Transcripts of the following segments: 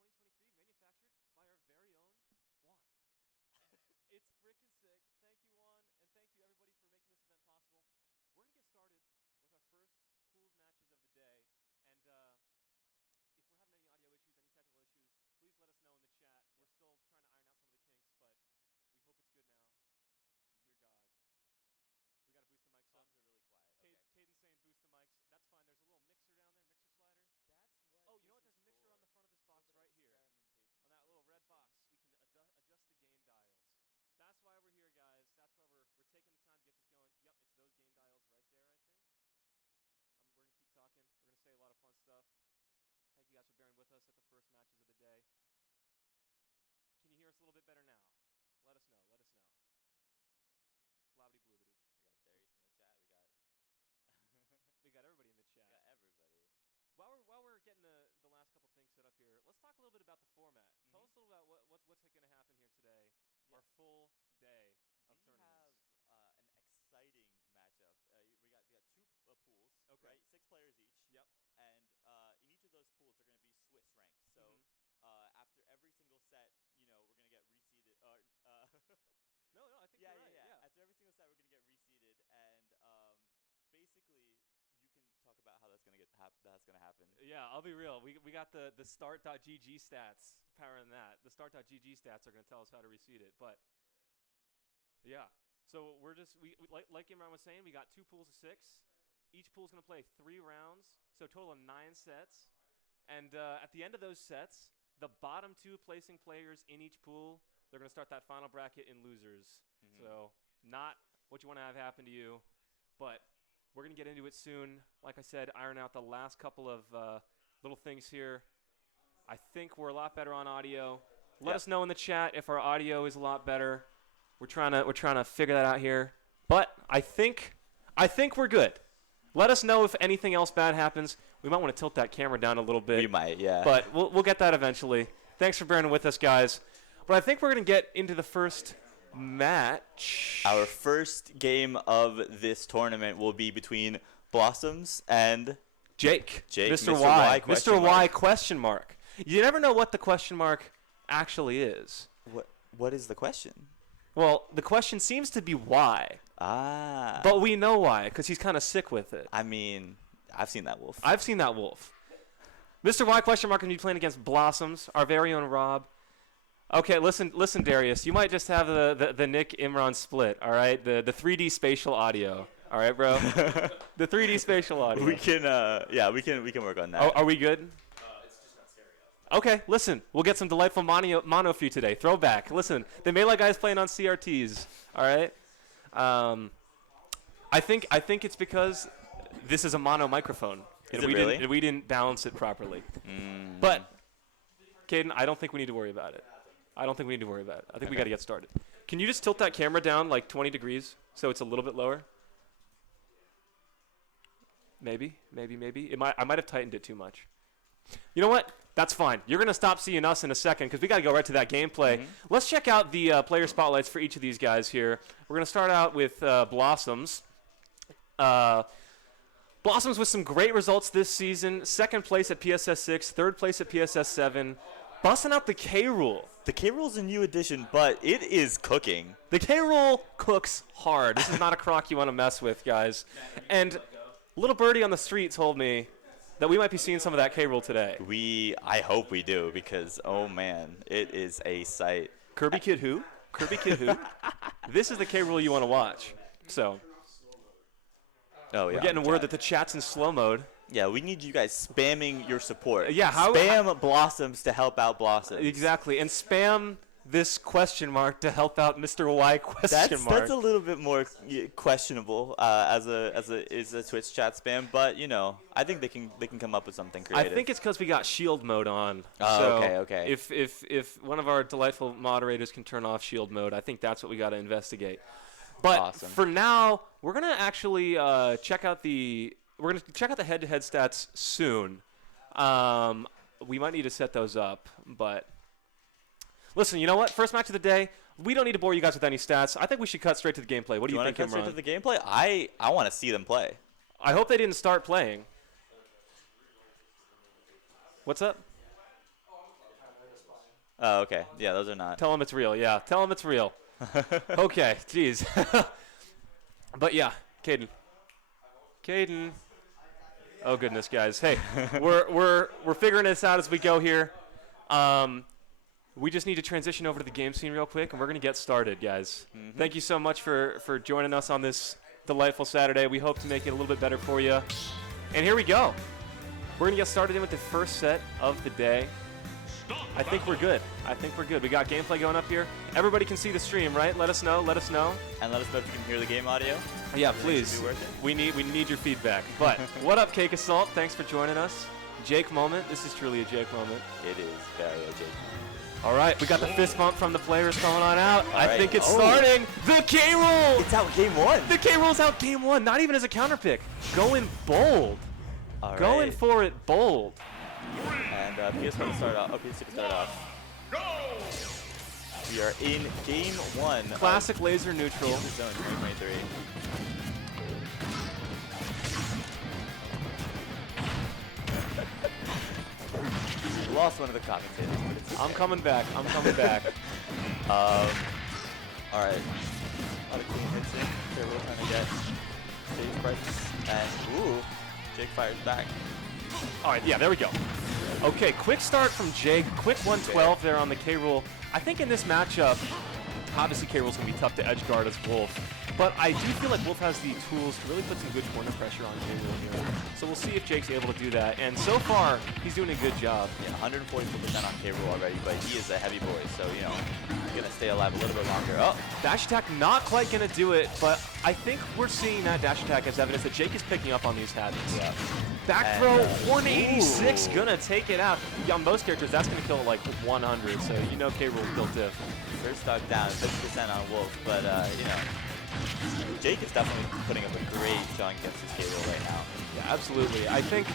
2023, manufactured by our very own Juan. It's freaking sick. Thank you, Juan, and thank you everybody for making this event possible. We're gonna get started with our first pools matches of the day, and if we're having any audio issues, any technical issues, please let us know in the chat. Yep. We're still trying to iron out some of the kinks, but we hope it's good now. Dear God. We got to boost the mics up. Comms are really quiet. Okay. Caden's saying boost the mics. That's fine. There's a little mixer down there, mixer slider. That's what. Oh, you know what? There's a mixer on the front of this box right here. On that little red box, we can adjust the gain dials. That's why we're here, guys. That's why we're taking the time to get this going. Yep, it's those gain dials right there, I think. We're going to keep talking. We're going to say a lot of fun stuff. Thank you guys for bearing with us at the first matches of the day. Can you hear us a little bit better now? Let us know. Let us know. Blobbity bloobity. We got Darius in the chat. We got everybody in the chat. We got everybody. While we're getting the last couple things set up here, let's talk a little bit about the format. Mm-hmm. Tell us a little about what's going to happen here today. Yeah. Our full day of tournaments. We have an exciting matchup. We got two pools, okay. Right? 6 players each. Yep. And in each of those pools are going to be Swiss ranked. So after every single set, we're going to get reseeded. No, I think you're right. Yeah. After every single set, we're going to get reseeded, and basically, you can talk about how that's going to happen. Yeah, I'll be real. We got the start.gg stats powering that. The start.gg stats are going to tell us how to reseed it. But yeah, so we're just we like Imran was saying, we got 2 pools of 6. Each pool's going to play 3 rounds, so a total of 9 sets. And at the end of those sets, the bottom 2 placing players in each pool, they're going to start that final bracket in losers. Mm-hmm. So not what you want to have happen to you, but we're going to get into it soon. Like I said, iron out the last couple of little things here. I think we're a lot better on audio. Let us know in the chat if our audio is a lot better. We're trying to figure that out here. But I think we're good. Let us know if anything else bad happens. We might want to tilt that camera down a little bit. We might, yeah. But we'll get that eventually. Thanks for bearing with us, guys. But I think we're going to get into the first match. Our first game of this tournament will be between Blossoms and Jake. Mr. Y. Mr. Y question mark. You never know what the question mark actually is. What is the question? Well, the question seems to be why. Ah. But we know why, because he's kind of sick with it. I mean, I've seen that wolf. Mr. Y question mark is going to be playing against Blossoms, our very own Rob. Okay, listen, Darius. You might just have the Nick Imran split, all right? The 3D spatial audio, all right, bro? The 3D spatial audio. We can work on that. Oh, are we good? It's just not stereo. Okay, listen. We'll get some delightful mono for you today. Throwback. Listen, the Melee guys playing on CRTs, all right? I think it's because this is a mono microphone. Is it really? We didn't balance it properly. But, Caden, I don't think we need to worry about it. I think we got to get started. Can you just tilt that camera down like 20 degrees so it's a little bit lower? Maybe. I might have tightened it too much. You know what? That's fine. You're going to stop seeing us in a second because we got to go right to that gameplay. Mm-hmm. Let's check out the player spotlights for each of these guys here. We're going to start out with Blossoms. Blossoms with some great results this season. 2nd place at PSS 6, 3rd place at PSS 7. Busting out the K-Rule. The K-Rule's a new addition, but it is cooking. The K-Rule cooks hard. This is not a crock you want to mess with, guys. And little birdie on the street told me that we might be seeing some of that K-Rule today. I hope we do because, oh, man, it is a sight. Kirby Kid who? This is the K-Rule you want to watch. So, we're getting word that the chat's in slow mode. Yeah, we need you guys spamming your support. Yeah, spam Blossoms to help out Blossoms. Exactly, and spam this question mark to help out Mr. Y question mark. That's a little bit more questionable as a Twitch chat spam, but I think they can come up with something creative. I think it's because we got shield mode on. Oh, so okay. If one of our delightful moderators can turn off shield mode, I think that's what we got to investigate. But awesome. For now, we're gonna actually check out the head-to-head stats soon. We might need to set those up, but listen, you know what? First match of the day. We don't need to bore you guys with any stats. I think we should cut straight to the gameplay. What do you think, Imran? Want to cut straight to the gameplay? I want to see them play. I hope they didn't start playing. What's up? Oh, okay. Yeah, those are not. Tell him it's real. Yeah, tell him it's real. Okay, jeez. But yeah, Caden. Oh goodness, guys. Hey, we're figuring this out as we go here. We just need to transition over to the game scene real quick, and we're gonna get started, guys. Mm-hmm. Thank you so much for joining us on this delightful Saturday. We hope to make it a little bit better for you. And here we go. We're gonna get started in with the first set of the day. I think we're good. We got gameplay going up here. Everybody can see the stream, right? Let us know. And let us know if you can hear the game audio. Yeah, please. We need your feedback. But what up, Cake Assault? Thanks for joining us. Jake moment. This is truly a Jake moment. It is very a Jake. All right, we got the fist bump from the players coming on out. All I right. think it's starting. The K roll. It's out game 1. The K roll's out game 1. Not even as a counter pick. Going bold. All right. Going for it bold. And PS4 to start off. Oh, PS2 to start off. We are in game 1. Classic laser neutral. Zone 2023. Lost one of the commentators. But it's I'm okay. coming back. All right. A lot of clean hits in. They're really trying to get stage presence. And ooh, Jake fires back. All right, yeah, there we go. Okay, quick start from Jake. Quick 112 there on the K roll. I think in this matchup, obviously K roll's gonna be tough to edge guard as Wolf. But I do feel like Wolf has the tools to really put some good corner pressure on K roll here. So we'll see if Jake's able to do that. And so far, he's doing a good job. Yeah, 144% on K roll already, but he is a heavy boy, so you know he's gonna stay alive a little bit longer. Oh, Dash attack not quite gonna do it, but I think we're seeing that dash attack as evidence that Jake is picking up on these habits. yeah. Back And, throw, 186, ooh. gonna take it out. Yeah, on most characters, that's gonna kill like 100, so you know K roll will diff. They're stuck down 50% on Wolf, but you know, Jake is definitely putting up a great showing against his K roll right now. Yeah, absolutely. I think,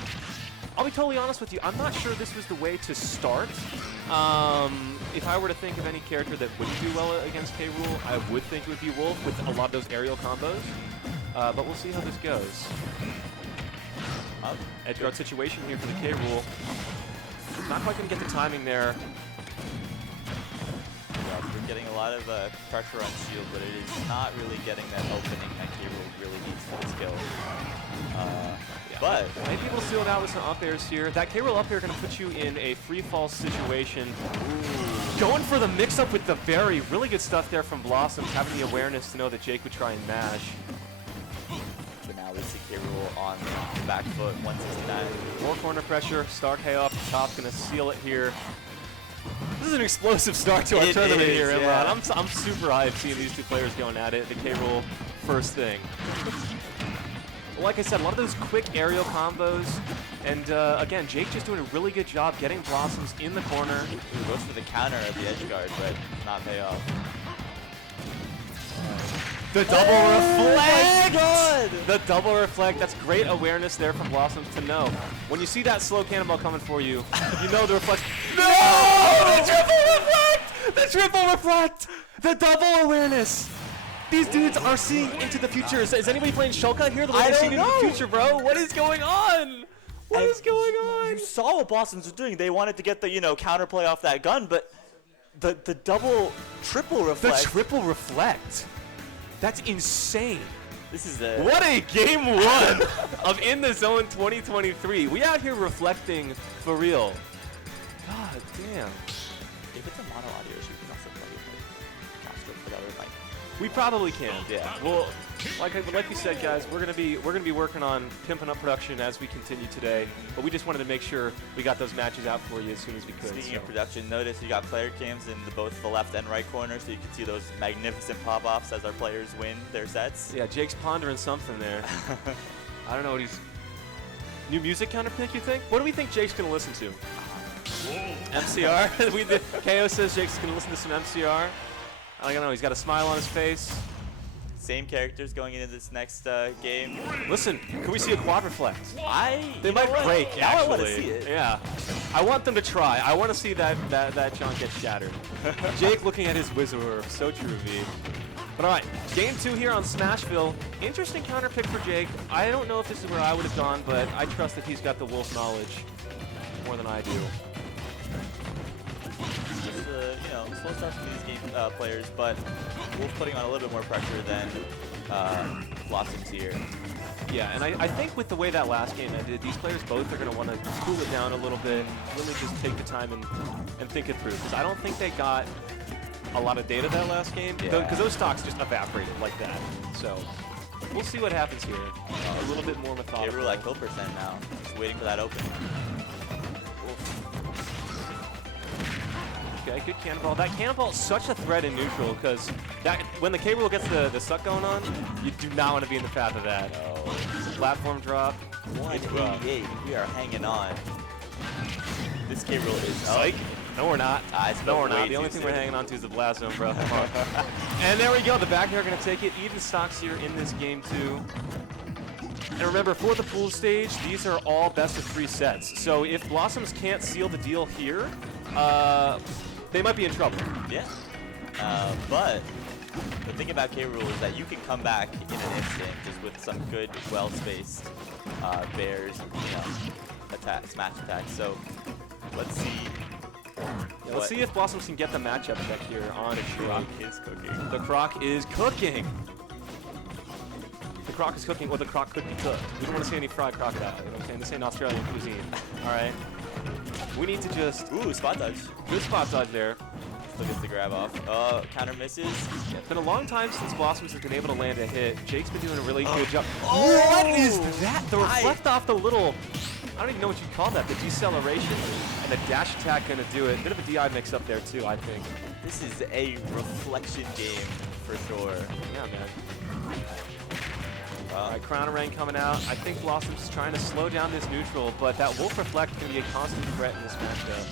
I'll be totally honest with you, I'm not sure this was the way to start. If I were to think of any character that wouldn't do well against K roll, I would think it would be Wolf with a lot of those aerial combos. But we'll see how this goes. Edge guard situation here for the K roll. Not quite going to get the timing there. Yeah, we're getting a lot of pressure on shield, but it is not really getting that opening that K roll really needs for the skill. But maybe we'll seal it out with some up airs here. That K roll up air going to put you in a free fall situation. Ooh. Going for the mix up with the very really good stuff there from Blossoms, having the awareness to know that Jake would try and mash. But now we see K roll on the back foot, 169. More corner pressure. Stark Hay off the top, going to seal it here. This is an explosive start to our tournament here, Imran. Yeah. I'm super hyped seeing these two players going at it. The K roll first thing. Like I said, a lot of those quick aerial combos. And again, Jake just doing a really good job getting Blossoms in the corner. Ooh, goes for the counter of the edge guard, but not pay off. The double reflect! God! The double reflect. That's great awareness there from Blossoms to know. When you see that slow cannonball coming for you, you know the reflect. No! The triple reflect! The triple reflect! The double awareness! These dudes are seeing into the future. Is anybody playing Shulka here? I don't seeing into know. the future, bro. What is going on? What is going on? You saw what Blossoms was doing. They wanted to get the, counterplay off that gun, but the double, triple reflect. The triple reflect. That's insane. This is What a game 1 of In the Zone 2023. We out here reflecting for real. God damn. If it's a mono audio, you can also play it faster for the other mic. We probably can. Yeah. Well, like we said, guys, we're gonna be working on pimping up production as we continue today. But we just wanted to make sure we got those matches out for you as soon as we could. Speaking of production, notice you got player cams in both the left and right corner, so you can see those magnificent pop-offs as our players win their sets. Yeah, Jake's pondering something there. I don't know what he's. New music counter pick, you think? What do we think Jake's gonna listen to? MCR. KO says Jake's gonna listen to some MCR. I don't know. He's got a smile on his face. Same characters going into this next game. Listen, can we see a quad reflect? They might break, Now actually. I want to see it. Yeah. I want them to try. I want to see that chunk get shattered. Jake looking at his wizard. So true, V. But all right, game 2 here on Smashville. Interesting counter pick for Jake. I don't know if this is where I would have gone, but I trust that he's got the Wolf knowledge more than I do. slow starts from these players, but Wolf putting on a little bit more pressure than Blossom's here. Yeah, and I think with the way that last game ended, these players both are going to want to cool it down a little bit, really just take the time and think it through. Because I don't think they got a lot of data that last game, because those stocks just evaporated like that. So we'll see what happens here. A little bit more methodical. Gabriel at kill percent now, just waiting for that open. Okay, good cannonball. That cannonball is such a threat in neutral because when the K-Rool gets the suck going on, you do not want to be in the path of that. Oh. Platform drop. 188. We are hanging on. This K-Rool is Psych. No, we're not. No, we're not. The only thing soon. we're hanging on to is the blast zone, bro. Come on. And there we go. The back air going to take it. Even stocks here in this game, too. And remember, for the pool stage, these are all best of 3 sets. So if Blossoms can't seal the deal here, they might be in trouble. Yeah. But the thing about K-Rool is that you can come back in an instant just with some good, well-spaced bears, smash attacks. So let's see. Yeah, let's see if Blossoms can get the matchup check here on a Croc is cooking. The Croc is cooking. The Croc is cooking, or the Croc could be cooked. We don't want to see any fried crocodile. You know what I'm saying? This ain't Australian cuisine. All right. We need to just. Ooh, spot dodge. Good spot dodge there. Still gets the grab off. Counter misses. Yeah, it's been a long time since Blossoms has been able to land a hit. Jake's been doing a really good job. Oh! What is that? The reflect off the little. I don't even know what you call that. The deceleration and the dash attack going to do it. Bit of a DI mix up there too, I think. This is a reflection game for sure. Yeah, man. All right, Crown Rain coming out. I think Blossom's is trying to slow down this neutral, but that Wolf Reflect can be a constant threat in this matchup.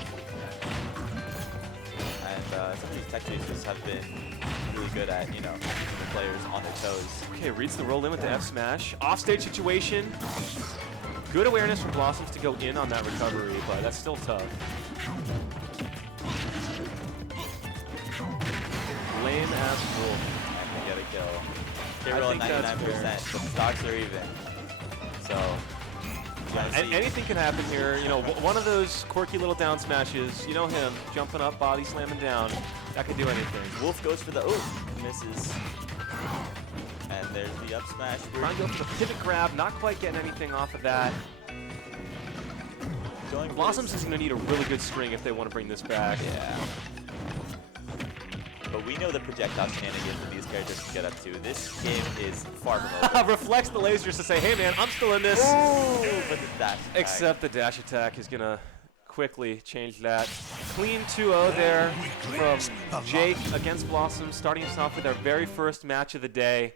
And some of these tech chasers have been really good at, keeping the players on their toes. Okay, reads the roll in with the F smash. Offstage situation. Good awareness from Blossoms to go in on that recovery, but that's still tough. Lame ass Wolf. And they get a kill. K-Rool at 99%, but the stocks are even. So, anything can happen here. One of those quirky little down smashes, you know him, jumping up, body slamming down, that could do anything. Wolf goes for the misses. And there's the up smash. Trying to go for the pivot grab, not quite getting anything off of that. Blossoms is going to need a really good string if they want to bring this back. Yeah. But we know the projectile shenanigans that these characters can get up to. This game is far from over. Reflects the lasers to say, hey man, I'm still in this. But the dash attack. Except the dash attack is going to quickly change that. Clean 2-0 there from Jake against Blossom, starting us off with our very first match of the day.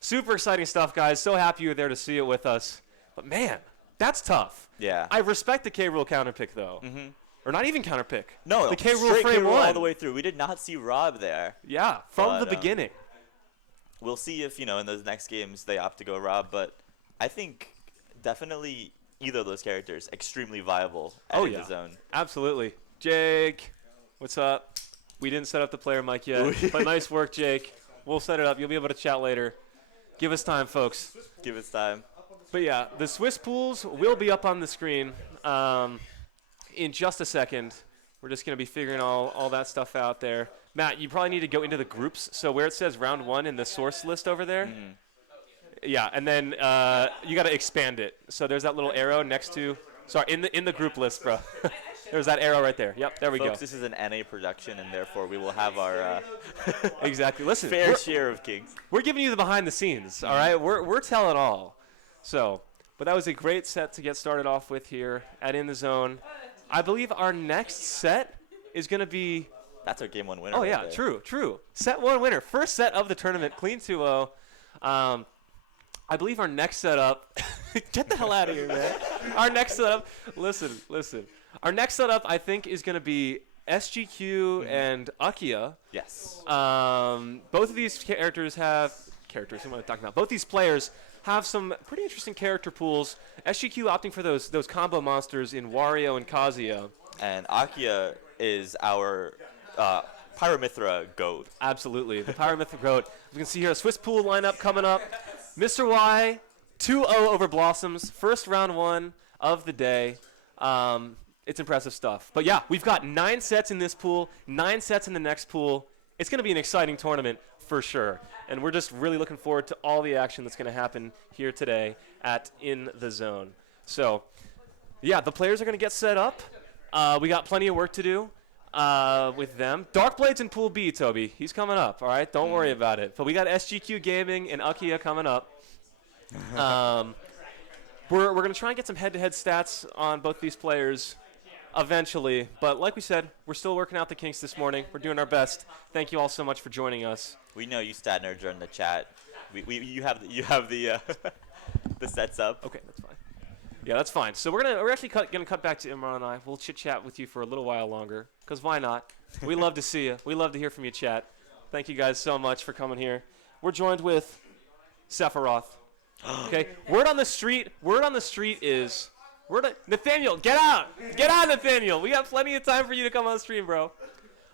Super exciting stuff, guys. So happy you're there to see it with us. But man, that's tough. Yeah. I respect the K-Rool counter pick, though. Mm-hmm. Or not even counter pick. No, the K-Rool frame one. all the way through. We did not see Rob there. Yeah, from the beginning. We'll see if, in those next games they opt to go Rob, but I think definitely either of those characters extremely viable at the zone. Absolutely. Jake, what's up? We didn't set up the player mic yet, but nice work, Jake. We'll set it up. You'll be able to chat later. Give us time, folks. Give us time. But yeah, the Swiss pools will be up on the screen in just a second. We're just going to be figuring all that stuff out there. Matt, you probably need to go into the groups. So where it says round 1 in the source list over there, yeah, and then you got to expand it. So there's that little arrow next to, sorry, in the group list, bro. There's that arrow right there. Yep, there we go. Folks, this is an NA production, and therefore we will have our exactly. Listen, fair share of kings. We're giving you the behind the scenes, all right? We're telling all. So, but that was a great set to get started off with here at In the Zone. I believe our next set is going to be. That's our game 1 winner. Oh yeah, right there. True. Set 1 winner, first set of the tournament, clean 2-0. I believe our next setup. Get the hell out of here, man. Our next setup. Listen. Our next setup, I think, is going to be SGQ and Akia. Yes. Both of these characters have characters. Who am I talking about? Both these players have some pretty interesting character pools. SGQ opting for those combo monsters in Wario and Kazuya. And Akia is our Pyromithra goat. Absolutely, the Pyromithra goat. We can see here a Swiss pool lineup coming up. Mr. Y, 2-0 over Blossoms. First round 1 of the day. It's impressive stuff. But yeah, we've got 9 sets in this pool, 9 sets in the next pool. It's going to be an exciting tournament for sure. And we're just really looking forward to all the action that's going to happen here today at In the Zone. So, yeah, the players are going to get set up. We got plenty of work to do with them. Darkblade's in Pool B, Toby. He's coming up, all right? Don't worry about it. But we got SGQ Gaming and Akia coming up. We're going to try and get some head-to-head stats on both these players eventually. But like we said, we're still working out the kinks this morning. We're doing our best. Thank you all so much for joining us. We know you stat nerds are in the chat. You have the the sets up. Okay, that's fine. Yeah, that's fine. So we're actually gonna cut back to Imran and I. We'll chit chat with you for a little while longer, because why not? We love to see you. We love to hear from you, chat. Thank you guys so much for coming here. We're joined with Sephiroth. Okay. Word on the street is Nathaniel, get out, Nathaniel. We got plenty of time for you to come on the stream, bro.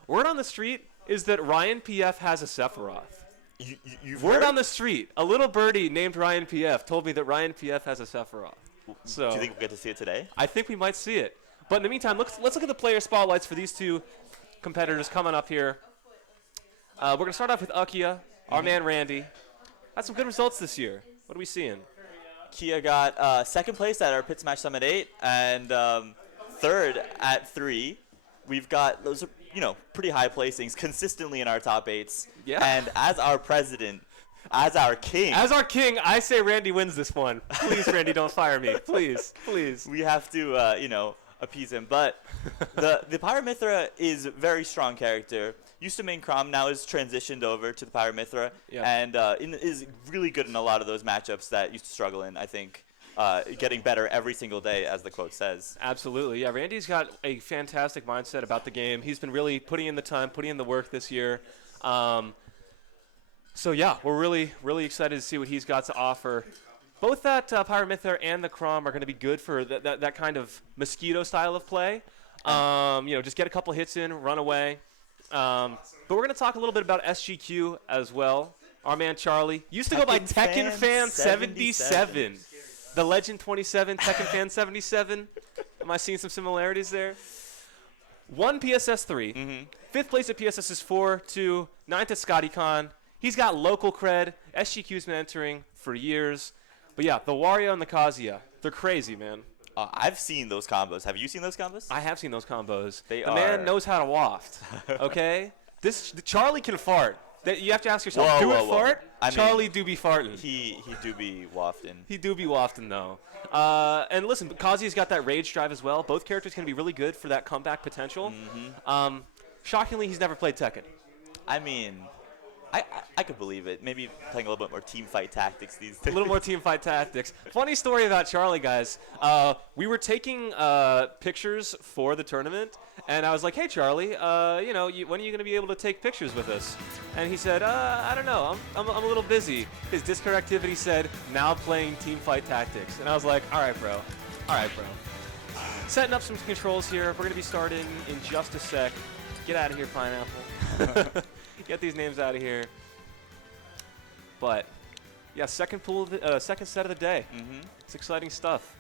Word on the street is that Ryan PF has a Sephiroth. Word on the street, a little birdie named Ryan PF told me that Ryan PF has a Sephiroth. So do you think we'll get to see it today? I think we might see it. But in the meantime, let's look at the player spotlights for these two competitors coming up here. We're going to start off with Akia, our man Randy. Had some good results this year. What are we seeing? Kia got second place at our Pit Smash Summit 8 and third at 3. We've got those, pretty high placings consistently in our top 8s. Yeah. And as our president, as our king, I say Randy wins this one. Please, Randy, don't fire me. Please. we have to, appease him. But the Pyramithra is a very strong character. Used to main Crom, now is transitioned over to the Pyramithra, and is really good in a lot of those matchups that used to struggle in, I think. Getting better every single day, as the quote says. Absolutely, yeah. Randy's got a fantastic mindset about the game. He's been really putting in the time, putting in the work this year. So yeah, we're really, really excited to see what he's got to offer. Both that Pyramithra and the Crom are going to be good for that kind of mosquito style of play. Just get a couple hits in, run away. But we're going to talk a little bit about SGQ as well. Our man Charlie used to go by Tekken Fan 77. The Legend 27, Tekken Fan 77. Am I seeing some similarities there? 1 PSS 3. Mm-hmm. 5th place at PSS is 4-2. 9th at ScottyCon. He's got local cred. SGQ's been entering for years. But yeah, the Wario and the Kazuya, they're crazy, man. I've seen those combos. Have you seen those combos? I have seen those combos. The man knows how to waft. Okay? Charlie can fart. You have to ask yourself, whoa. fart? Charlie mean, do be farting. He do be wafting. He do be wafting, though. And listen, Kazuya's got that rage drive as well. Both characters can be really good for that comeback potential. Mm-hmm. Shockingly, he's never played Tekken. I mean, I could believe it. Maybe playing a little bit more team fight tactics these days. A little more team fight tactics. Funny story about Charlie, guys. We were taking pictures for the tournament, and I was like, hey, Charlie, when are you going to be able to take pictures with us? And he said, I don't know. I'm a little busy. His Discord activity said, now playing team fight tactics. And I was like, all right, bro. Setting up some controls here. We're going to be starting in just a sec. Get out of here, Pineapple. Get these names out of here. But yeah, second set of the day. Mm-hmm. It's exciting stuff.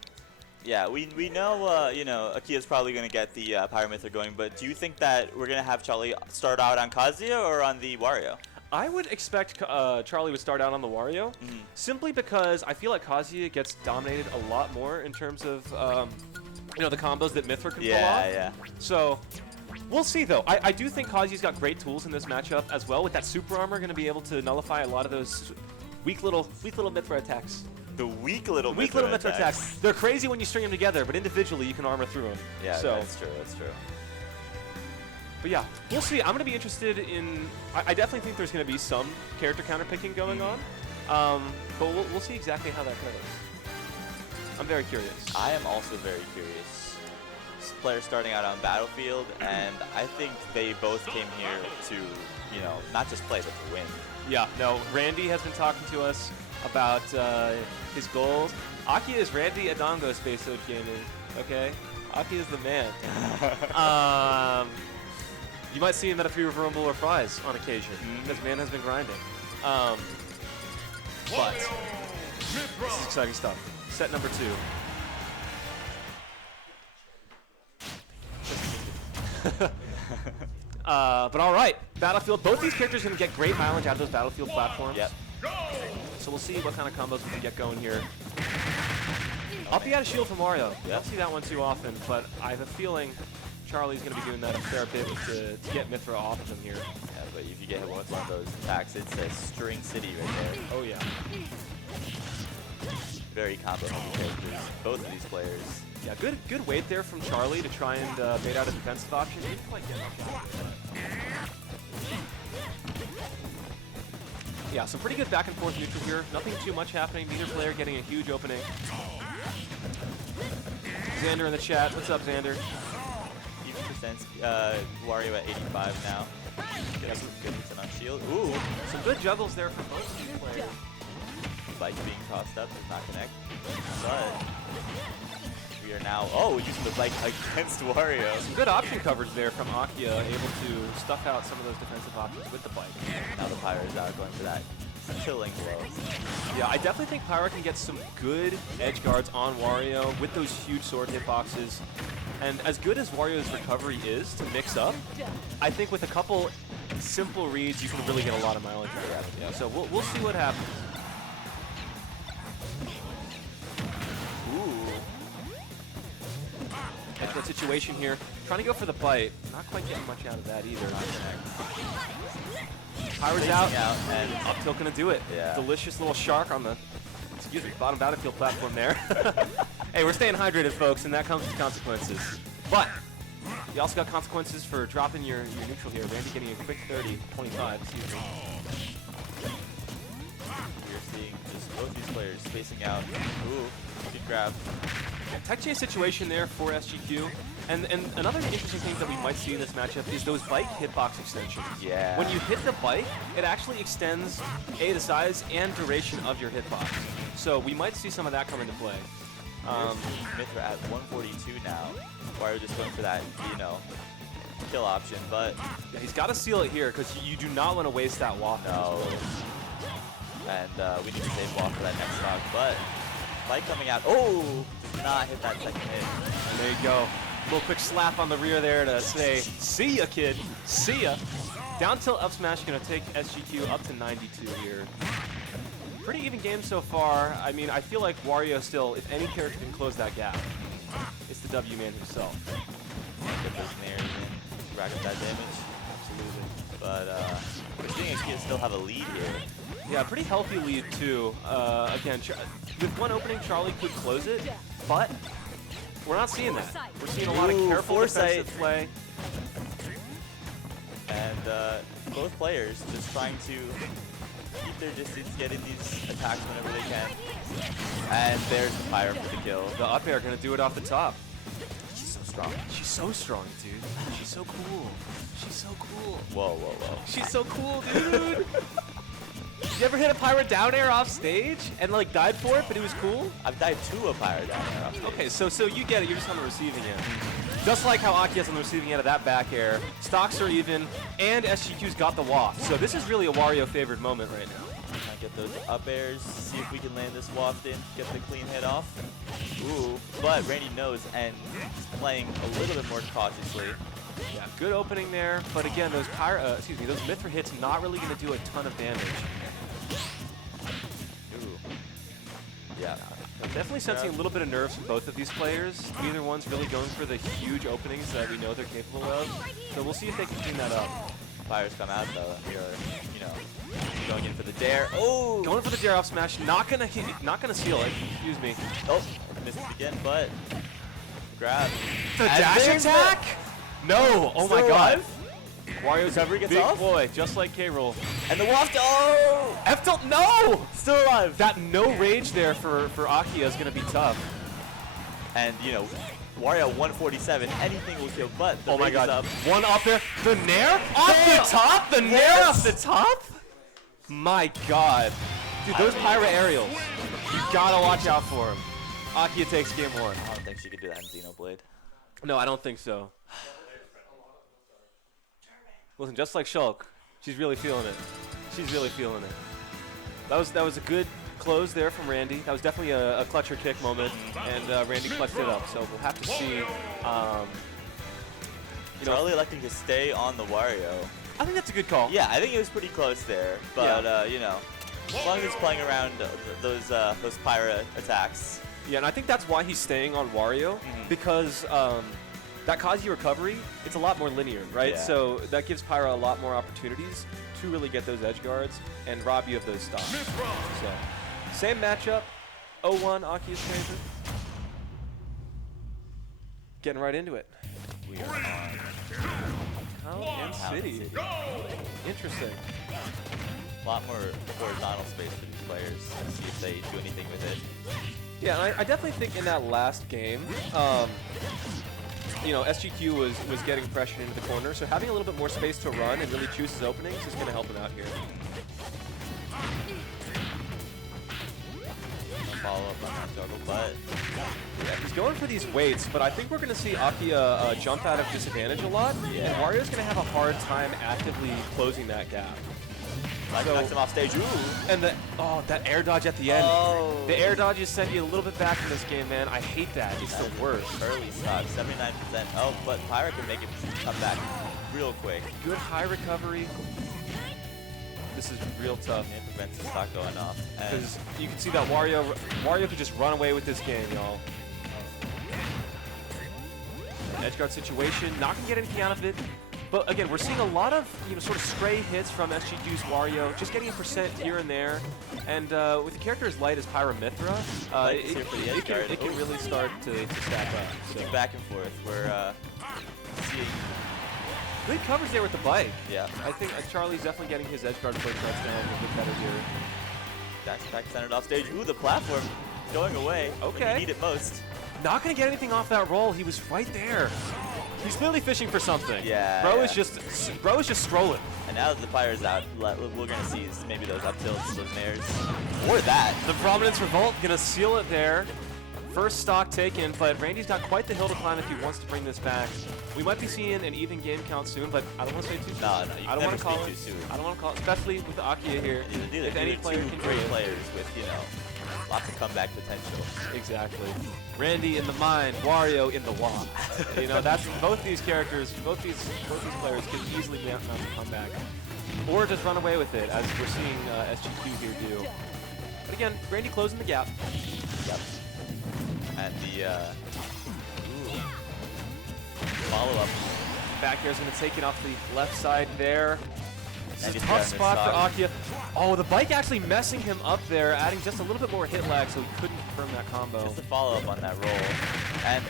Yeah, we know Akia's probably going to get the Pyramithra going, but do you think that we're going to have Charlie start out on Kazuya or on the Wario? I would expect Charlie would start out on the Wario, simply because I feel like Kazuya gets dominated a lot more in terms of the combos that Mithra can pull off. Yeah. So we'll see, though. I do think Kazuya's got great tools in this matchup as well. With that super armor, going to be able to nullify a lot of those weak little Mithra attacks. The weak little Mithra attacks. They're crazy when you string them together, but individually you can armor through them. Yeah, so, that's true. But yeah, we'll see. I'm going to be interested in... I definitely think there's going to be some character counterpicking going on. But we'll see exactly how that goes. I'm very curious. I am also very curious. Players starting out on Battlefield, and I think they both came here to, not just play, but to win. Yeah, no, Randy has been talking to us about his goals. Aki is Randy Adongo Space Age Gaming, okay? Aki is the man. You might see him at a few Rumble or Fries on occasion. This man has been grinding. But this is exciting stuff. Set number 2. But all right, Battlefield. Both these characters are going to get great mileage out of those Battlefield platforms. Yep. So we'll see what kind of combos we can get going here. Up the out of shield from Mario. Yep. Don't see that one too often, but I have a feeling Charlie's going to be doing that a fair bit to get Mithra off of him here. Yeah, but if you get hit with one of those attacks, it's a string city right there. Oh, yeah. Very combo heavy characters, both of these players. Yeah, good wait there from Charlie to try and bait out a defensive option. Didn't quite get much out of it. Yeah, some pretty good back and forth neutral here. Nothing too much happening. Neither player getting a huge opening. Xander in the chat. What's up, Xander? Even percent, Wario at 85 now. Got some good hits on shield. Ooh, Some good juggles there from both of these players. Bike being tossed up does not connect. But we are now, using the bike against Wario. Some good option coverage there from Akia, able to stuff out some of those defensive options with the bike. Now the Pyro is out going for that killing blow. Yeah, I definitely think Pyro can get some good edge guards on Wario with those huge sword hitboxes. And as good as Wario's recovery is to mix up, I think with a couple simple reads, you can really get a lot of mileage out of it. Yeah, so we'll see what happens. At that situation here, trying to go for the bite, not quite getting much out of that either. Pyro's out, and up tilt gonna do it. Yeah. Delicious little shark on the, excuse me, bottom Battlefield platform there. Hey, we're staying hydrated, folks, and that comes with consequences. But you also got consequences for dropping your neutral here. Randy getting a quick 25, excuse me. we're seeing just both these players spacing out. Ooh, good grab. Tech chase situation there for SGQ. And another interesting thing that we might see in this matchup is those bike hitbox extensions. Yeah. When you hit the bike, it actually extends the size and duration of your hitbox. So we might see some of that come into play. Mithra at 142 now. Wario just going for that, kill option, but Yeah, he's got to seal it here because you do not want to waste that waft. no. And we need to save Wall for that next stock, but bike coming out. Oh, did not hit that second hit. And there you go. A little quick slap on the rear there to say, see ya, kid. See ya. Down tilt up smash going to take SGQ up to 92 here. Pretty even game so far. I mean, I feel like Wario still, if any character can close that gap, it's the W man himself. Get those nairs in, rack up that damage. Absolutely. But we're seeing Akia still have a lead here. Yeah, pretty healthy lead too. Again, with one opening, Charlie could close it, but we're not seeing that. We're seeing a lot of careful foresight. defensive play. And both players just trying to keep their distance, get in these attacks whenever they can. And there's the Pyro for the kill. The up air gonna do it off the top. She's so strong. She's so strong, dude. She's so cool. She's so cool. Whoa, whoa, whoa. She's so cool, dude. You ever hit a pyro down air off stage and like died for it, but it was cool? I've dived to a Pyro down there. Off stage. Okay, so you get it. You're just on the receiving end. Just like how Akia's on the receiving end of that back air. Stocks are even, and SGQ's got the waft. So this is really a Wario favored moment right now. Trying to get those up airs, see if we can land this waft in, get the clean hit off. Ooh, but Randy knows and he's playing a little bit more cautiously. Yeah, good opening there, but again, those those Mithra hits not really going to do a ton of damage. Ooh. Yeah. Definitely sensing a little bit of nerves from both of these players. Neither one's really going for the huge openings that we know they're capable of. So we'll see if they can clean that up. Fires come out though. Here, going in for the dare. Oh, Going for the dare off smash, not gonna seal it. Excuse me. oh, missed it again, but grab. The And dash there's attack? No! Oh my Still god. alive? Wario's Recovery a gets big off? boy, just like K-Roll. And the waft. Oh, F tilt, no! still alive. That no rage there for Akia is gonna be tough. And Wario 147. Anything will kill, but the Oh my rage is god. up. One up there. The nair? Off Nair! the top? The nair Yes! off the top? My god. Dude, those Pyra aerials. You gotta watch out for them. Akia takes game one. I don't think she could do that in Xenoblade. No, I don't think so. Listen, just like Shulk, she's really feeling it. She's really feeling it. That was a good close there from Randy. That was definitely a clutch or kick moment, and Randy clutched it up. So we'll have to see You know, Charlie electing to stay on the Wario. I think that's a good call. Yeah, I think it was pretty close there, but you know, as long as he's playing around those Pyra attacks. Yeah, and I think that's why he's staying on Wario, because that Kazi recovery, it's a lot more linear, right? Yeah. So that gives Pyra a lot more opportunities to really get those edge guards and rob you of those stocks. So, same matchup, 0-1, Aki's favorite. Getting right into it. We are on Town City. Interesting. A lot more horizontal space for these players. Let's see if they do anything with it. Yeah, and I definitely think in that last game, you know, SGQ was getting pressured into the corner, so having a little bit more space to run and really choose his openings is going to help him out here. Follow up on that juggle, but Yeah, he's going for these weights, but I think we're going to see Akia jump out of disadvantage a lot. Yeah. And Wario's going to have a hard time actively closing that gap. Like knocks him off stage. Ooh. And that air dodge at the end. Oh. The air dodges send you a little bit back in this game, man. I hate that. It's the worst. Early stock, 79%. Oh, but Pyra can make it come back real quick. Good high recovery. This is real tough. It prevents the stock going off. And Because you can see that Wario could just run away with this game, y'all. Edge guard situation, not gonna get anything out of it. But again, we're seeing a lot of sort of stray hits from SGQ's Wario, just getting a percent here and there. And with a character as light as Pyra Mithra, it can really start to stack up. So. back and forth. We're seeing. Good coverage there with the bike. Yeah. I think Charlie's definitely getting his edge guard quick touchdown a little bit better here. Back centered off stage. Ooh, the platform going away. Okay. When you need it most. Not gonna get anything off that roll. He was right there. He's clearly fishing for something. Yeah. Bro yeah. is just strolling. And now that the Pyra's out, what we're gonna see is maybe those up tilts, those nares, or that. The Prominence Revolt gonna seal it there. First stock taken, but Randy's got quite the hill to climb if he wants to bring this back. We might be seeing an even game count soon, but I don't want to say too soon. No, you I don't want to call too it soon. I don't want to call it, especially with Akia here. If any player two can great do it. players with lots of comeback potential. Exactly. Randy in the mind, Wario in the wall. That's both these characters, both these players can easily mount a comeback, or just run away with it, as we're seeing SGQ here do. But again, Randy closing the gap. Yep. And the follow-up. Back air is going to take it off the left side there. This is a And tough he's spot for got Akia. Oh, the bike actually messing him up there, adding just a little bit more hit lag, so he couldn't confirm that combo. Just a follow-up on that roll. And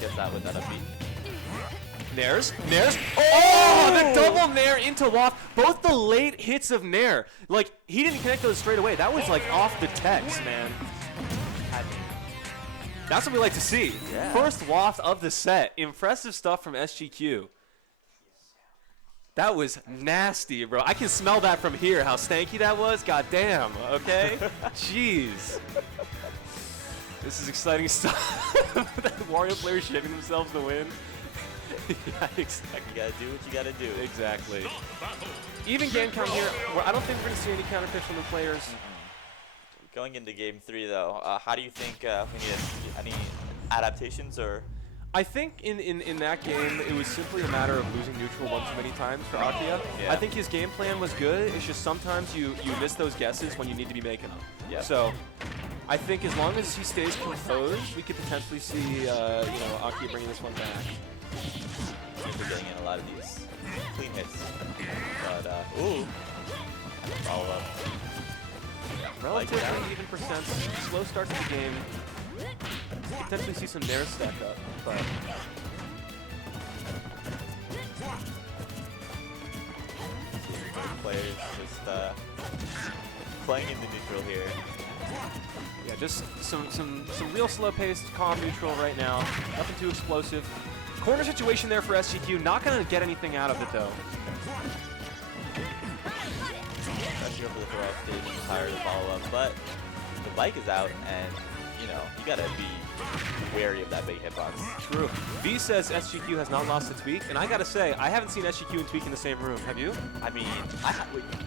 gets that with that upbeat. Nares. Oh, the double Nair into Waft. Both the late hits of Nair. Like, he didn't connect those straight away. That was like off the text, man. That's what we like to see. Yeah. First Waft of the set. Impressive stuff from SGQ. That was nasty, bro. I can smell that from here, how stanky that was. God damn, okay? Jeez. This is exciting stuff. That Wario players shitting themselves to win. Yeah, exactly. You gotta do what you gotta do. Exactly. Even game count here, where I don't think we're going to see any counter pitch from the players. Going into game 3, though, how do you think we need any adaptations or? I think in that game, it was simply a matter of losing neutral one too many times for Akia. Yeah. I think his game plan was good. It's just sometimes you miss those guesses when you need to be making them. Yeah. So I think as long as he stays composed, we could potentially see Akia bringing this one back. We're getting in a lot of these clean hits. But, ooh. Follow up. Relatively even percent. Slow start to the game. Potentially see some Nair stack up, but Players just playing into neutral here. yeah, just some real slow-paced, calm neutral right now. Nothing too explosive. Corner situation there for SGQ. Not going to get anything out of it though. Pressure for the throw off stage and tired to follow up, but the bike is out, and you gotta be wary of that big hitbox. True. V says SGQ has not lost a tweak, and I gotta say, I haven't seen SGQ and Tweak in the same room. Have you? I mean,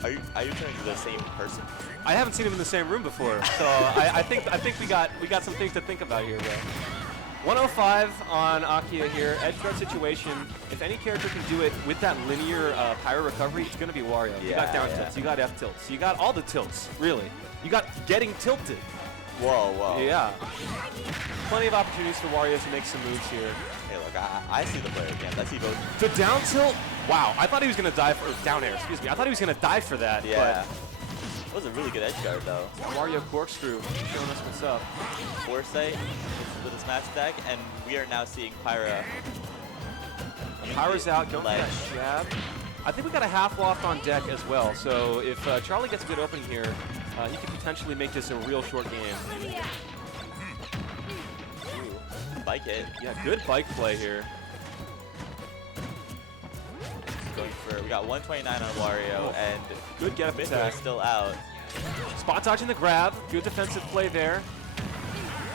wait, are you turning to the same person? I haven't seen him in the same room before, so I think we got some things to think about here, bro. 105 on Akia here. Edge guard situation. If any character can do it with that linear pyro recovery, it's going to be Wario. You got down tilts, you got F tilts, you got all the tilts, really. You got getting tilted. Whoa. Yeah. Plenty of opportunities for Wario to make some moves here. Hey, look, I see the player again. I see both. The down tilt, wow. I thought he was going to die for, down air, excuse me. I thought he was going to die for that. Yeah. That was a really good edge guard, though. Wario corkscrew showing us what's up. Foresight with a smash attack, and we are now seeing Pyra. Pyra's out, going for ledge. that jab. I think we got a half loft on deck as well, so if Charlie gets a good opening here, he could potentially make this a real short game. Ooh, bike hit. Yeah, good bike play here. Going for, we got 129 on Wario, and Good get up Mythra attack. is still out. Spot dodging the grab. Good defensive play there.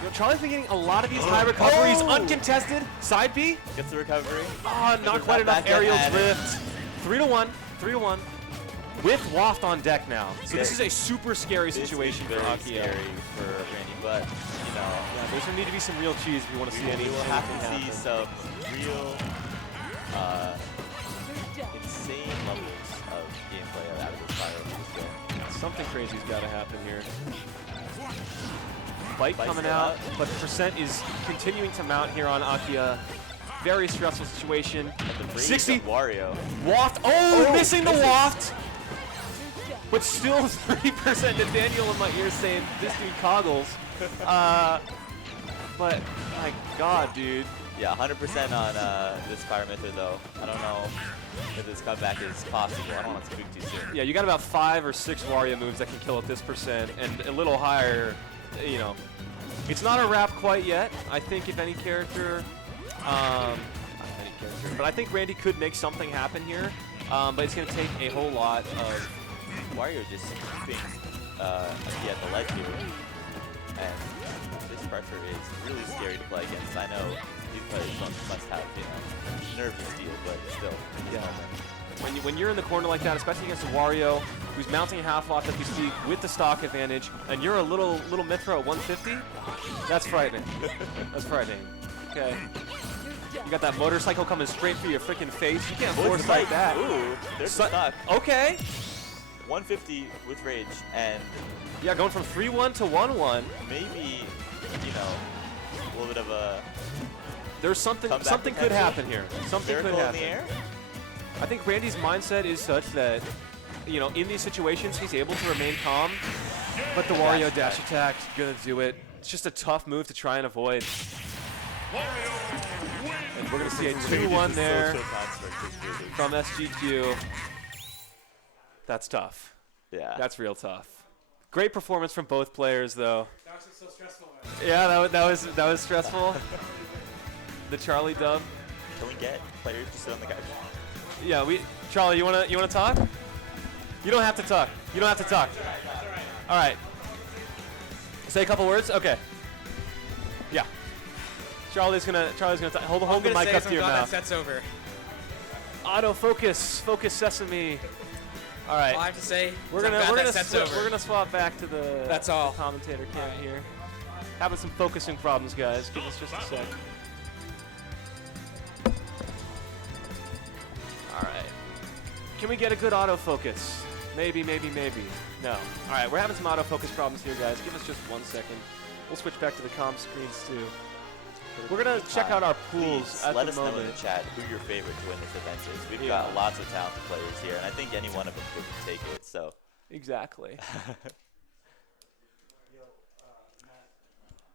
You know, Charlie's been getting a lot of these high recoveries. Uncontested. Side B. Gets the recovery. Oh, not quite enough aerial drift. 3-1. 3-1. With Waft on deck now. So this is a super scary situation for very Akia. scary for Randy, but, you know, Yeah, there's going to need to be some real cheese if you want to see we will have to anything see happen. some real insane levels of gameplay out of this Pyro. Something crazy's got to happen here. Bite Bite's coming still out, out. but the percent is continuing to mount here on Akia. Very stressful situation. At the range 60. of Wario. Waft. Oh, missing the waft. But still 30% Nathaniel in my ear saying this dude coggles. But my God, dude. Yeah, 100% on this Fire Mythra, though. I don't know if this comeback is possible. I don't want to speak too soon. Yeah, you got about 5 or 6 Wario moves that can kill at this percent, and a little higher, you know. It's not a wrap quite yet. I think if any character, not any character, but I think Randy could make something happen here. But it's going to take a whole lot of. Wario just keeping Aki at the ledge here. And this pressure is really scary to play against. I know these players must have, you know, nerve to steal, but still. Yeah. When you're in the corner like that, especially against a Wario who's mounting a half lock as we speak with the stock advantage, and you're a little Mythra at 150, that's frightening. That's frightening. Okay. You got that motorcycle coming straight for your freaking face. You can't force fight that. Ooh, there's the stock. Okay. 150 with rage, and Yeah, going from 3-1 to 1-1. maybe, you know, a little bit of a There's something comeback could potential? happen here. Something could miracle in happen. the air. I think Randy's mindset is such that, you know, in these situations he's able to remain calm, but the Wario dash attack is gonna do it. It's just a tough move to try and avoid. And we're gonna see a 2-1 there from SGQ. That's tough. Yeah. That's real tough. Great performance from both players, though. That was so stressful. Yeah, that was stressful. The Charlie dub. Can we get players to sit on the couch? Yeah, Charlie, you wanna talk? You don't have to talk. You don't have to talk. All right. Say a couple words. Okay. Yeah. Charlie's gonna hold the mic up to your mouth. That set's over. Autofocus, focus sesame. All right. All I have to say, We're gonna swap back to the That's all. the commentator cam here. Having some focusing problems, guys. Give us just a sec. All right. Can we get a good autofocus? Maybe. No. All right, we're having some autofocus problems here, guys. Give us just 1 second. We'll switch back to the comm screens too. We're gonna check out our pools Please at let the us know in the moment. chat who your favorite to win this event is. We've Yeah. got lots of talented players here, and I think any one of them could take it. So Exactly.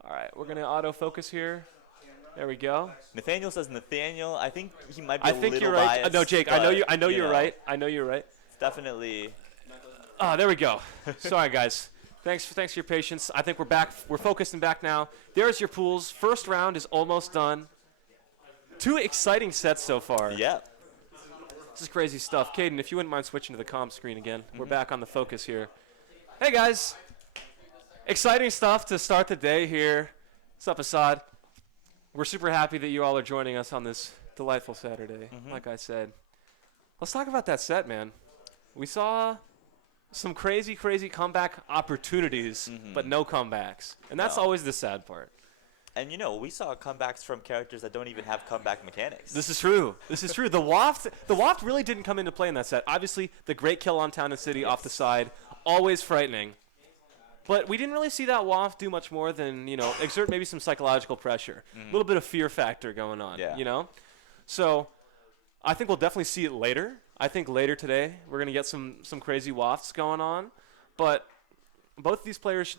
All right, we're gonna autofocus here. There we go. Nathaniel says Nathaniel. I think he might be I a think little you're right. biased. No, Jake, I know but, you're know, right. I know you're right. It's definitely. Oh, there we go. Sorry, guys. Thanks for your patience. I think we're back. We're focused and back now. There's your pools. First round is almost done. 2 exciting sets so far. Yeah. This is crazy stuff. Caden, if you wouldn't mind switching to the comm screen again. We're back on the focus here. Hey, guys. Exciting stuff to start the day here. What's up, Assad? We're super happy that you all are joining us on this delightful Saturday, like I said. Let's talk about that set, man. We saw some crazy comeback opportunities, but no comebacks. And that's No. always the sad part. And, we saw comebacks from characters that don't even have comeback mechanics. This is true. This is true. The Waft really didn't come into play in that set. Obviously, the great kill on Town and City off the side, always frightening. But we didn't really see that Waft do much more than, exert maybe some psychological pressure. A little bit of fear factor going on, So I think we'll definitely see it later. I think later today we're going to get some crazy Wafts going on. But both of these players,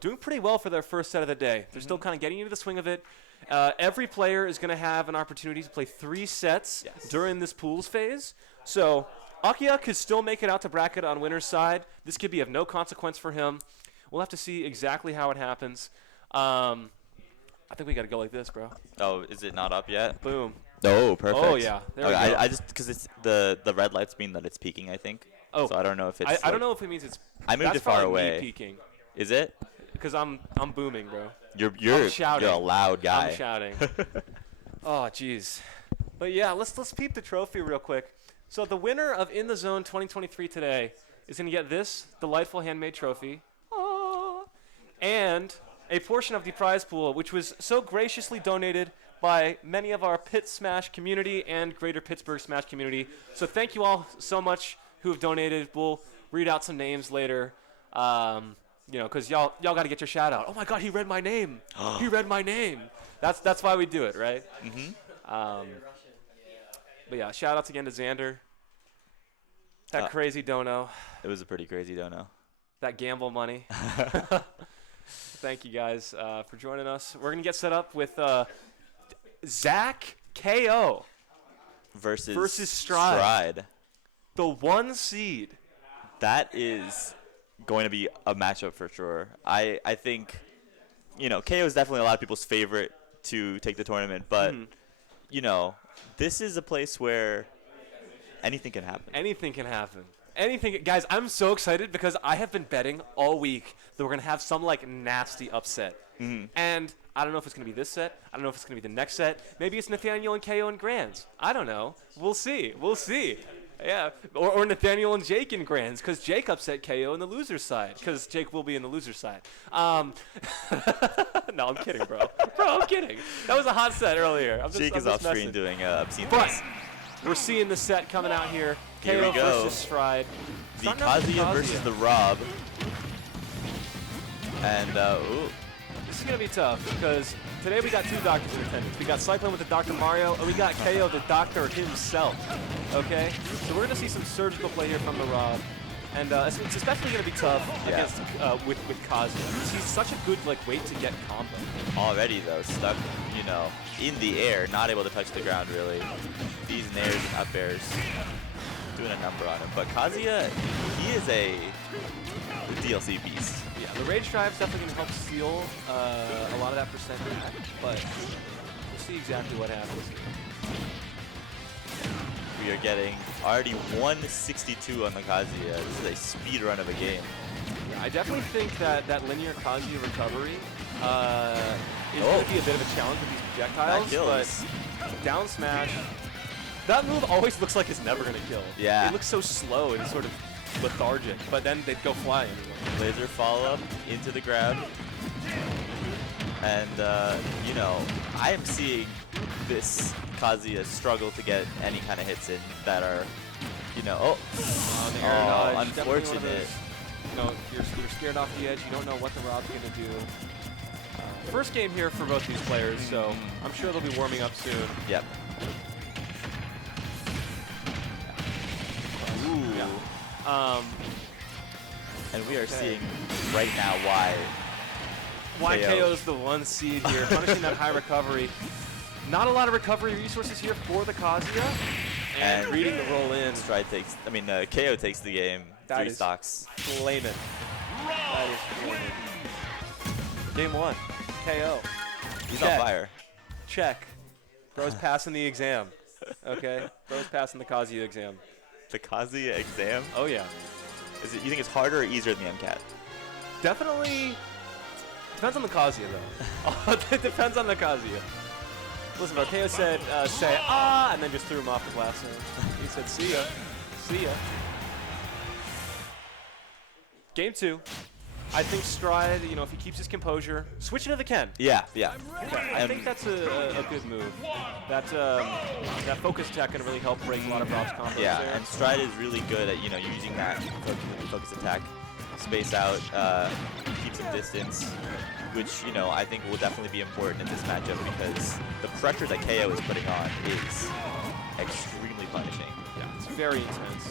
doing pretty well for their first set of the day. They're still kind of getting into the swing of it. Every player is going to have an opportunity to play 3 sets during this pools phase. So Akia could still make it out to bracket on winner's side. This could be of no consequence for him. We'll have to see exactly how it happens. I think we got to go like this, bro. Oh, is it not up yet? Boom. Oh, perfect. Oh, yeah. There we go. I just because it's the red lights mean that it's peaking, I think. Oh. So I don't know if it's. I don't know if it means it's. I moved it far away. Me peaking. Is it? Because I'm booming, bro. You're shouting. You're a loud guy. I'm shouting. Oh, jeez. But yeah, let's peep the trophy real quick. So the winner of In the Zone 2023 today is going to get this delightful handmade trophy. And a portion of the prize pool, which was so graciously donated by many of our Pitt Smash community and Greater Pittsburgh Smash community. So thank you all so much who have donated. We'll read out some names later, because y'all got to get your shout out. Oh my God, he read my name. He read my name. That's why we do it, right? Mm-hmm. But yeah, shout outs again to Xander. That crazy dono. It was a pretty crazy dono. That gamble money. Thank you guys for joining us. We're going to get set up with Zach KO versus Stride. The 1 seed. That is going to be a matchup for sure. I think, KO is definitely a lot of people's favorite to take the tournament, but, this is a place where anything can happen. Anything can happen. Anything, guys, I'm so excited because I have been betting all week that we're going to have some, nasty upset. Mm-hmm. And I don't know if it's going to be this set. I don't know if it's going to be the next set. Maybe it's Nathaniel and KO and Grands. I don't know. We'll see. Yeah. Or Nathaniel and Jake in Grands because Jake upset KO in the loser's side because Jake will be in the loser's side. No, I'm kidding, bro. I'm kidding. That was a hot set earlier. Jake is off screen doing obscene but things. We're seeing the set coming out here. Here KO we go. versus Stride. The Kazuya versus the Rob. And, This is going to be tough because today we got 2 doctors in attendance. We got Cyclone with the Dr. Mario, and we got KO, the doctor himself. Okay? So we're going to see some surgical play here from the Rob. And it's especially going to be tough against with Kazuya. He's such a good weight to get combo. Already, though, stuck, in the air, not able to touch the ground, really. These nairs and up airs doing a number on him. But Kazuya, he is a DLC beast. Yeah, the Rage Drive's definitely going to help seal a lot of that percent back, but we'll see exactly what happens. We are getting already 162 on the Kazuya. This is a speed run of a game. Yeah, I definitely think that linear Kazuya recovery is going to be a bit of a challenge with these projectiles, but down smash, that move always looks like it's never going to kill. Yeah. It looks so slow and sort of lethargic, but then they'd go flying anyway. Laser follow-up into the grab. And, I am seeing this Kazuya struggle to get any kind of hits in that are, the air dodge. Unfortunate. You're scared off the edge. You don't know what the Rob's going to do. First game here for both these players, so I'm sure they'll be warming up soon. Yep. Ooh. Yeah. And we are seeing right now why KO's the 1 seed here, punishing that high recovery. Not a lot of recovery resources here for the Kazuya, and reading the roll in. KO takes the game. That 3 stocks. Flaming. That is flaming. Game 1, KO. He's on fire. Check. Bro's passing the exam. Okay? Bro's passing the Kazuya exam. The Kazuya exam? Oh, yeah. You think it's harder or easier than the MCAT? Definitely depends on the Kazuya, though. It depends on the Kazuya. Listen, bro, KO said, say, and then just threw him off the glass. He said, see ya. See ya. Game 2. I think Stride, you know, if he keeps his composure, switch into the Ken. Yeah, yeah. I think that's a good move. That focus attack can really help break a lot of Rob's combos Yeah, there. and Stride is really good at, you know, using that focus attack, space out, keeps some distance, which, you know, I think will definitely be important in this matchup because the pressure that KO is putting on is extremely punishing. Yeah, it's very intense.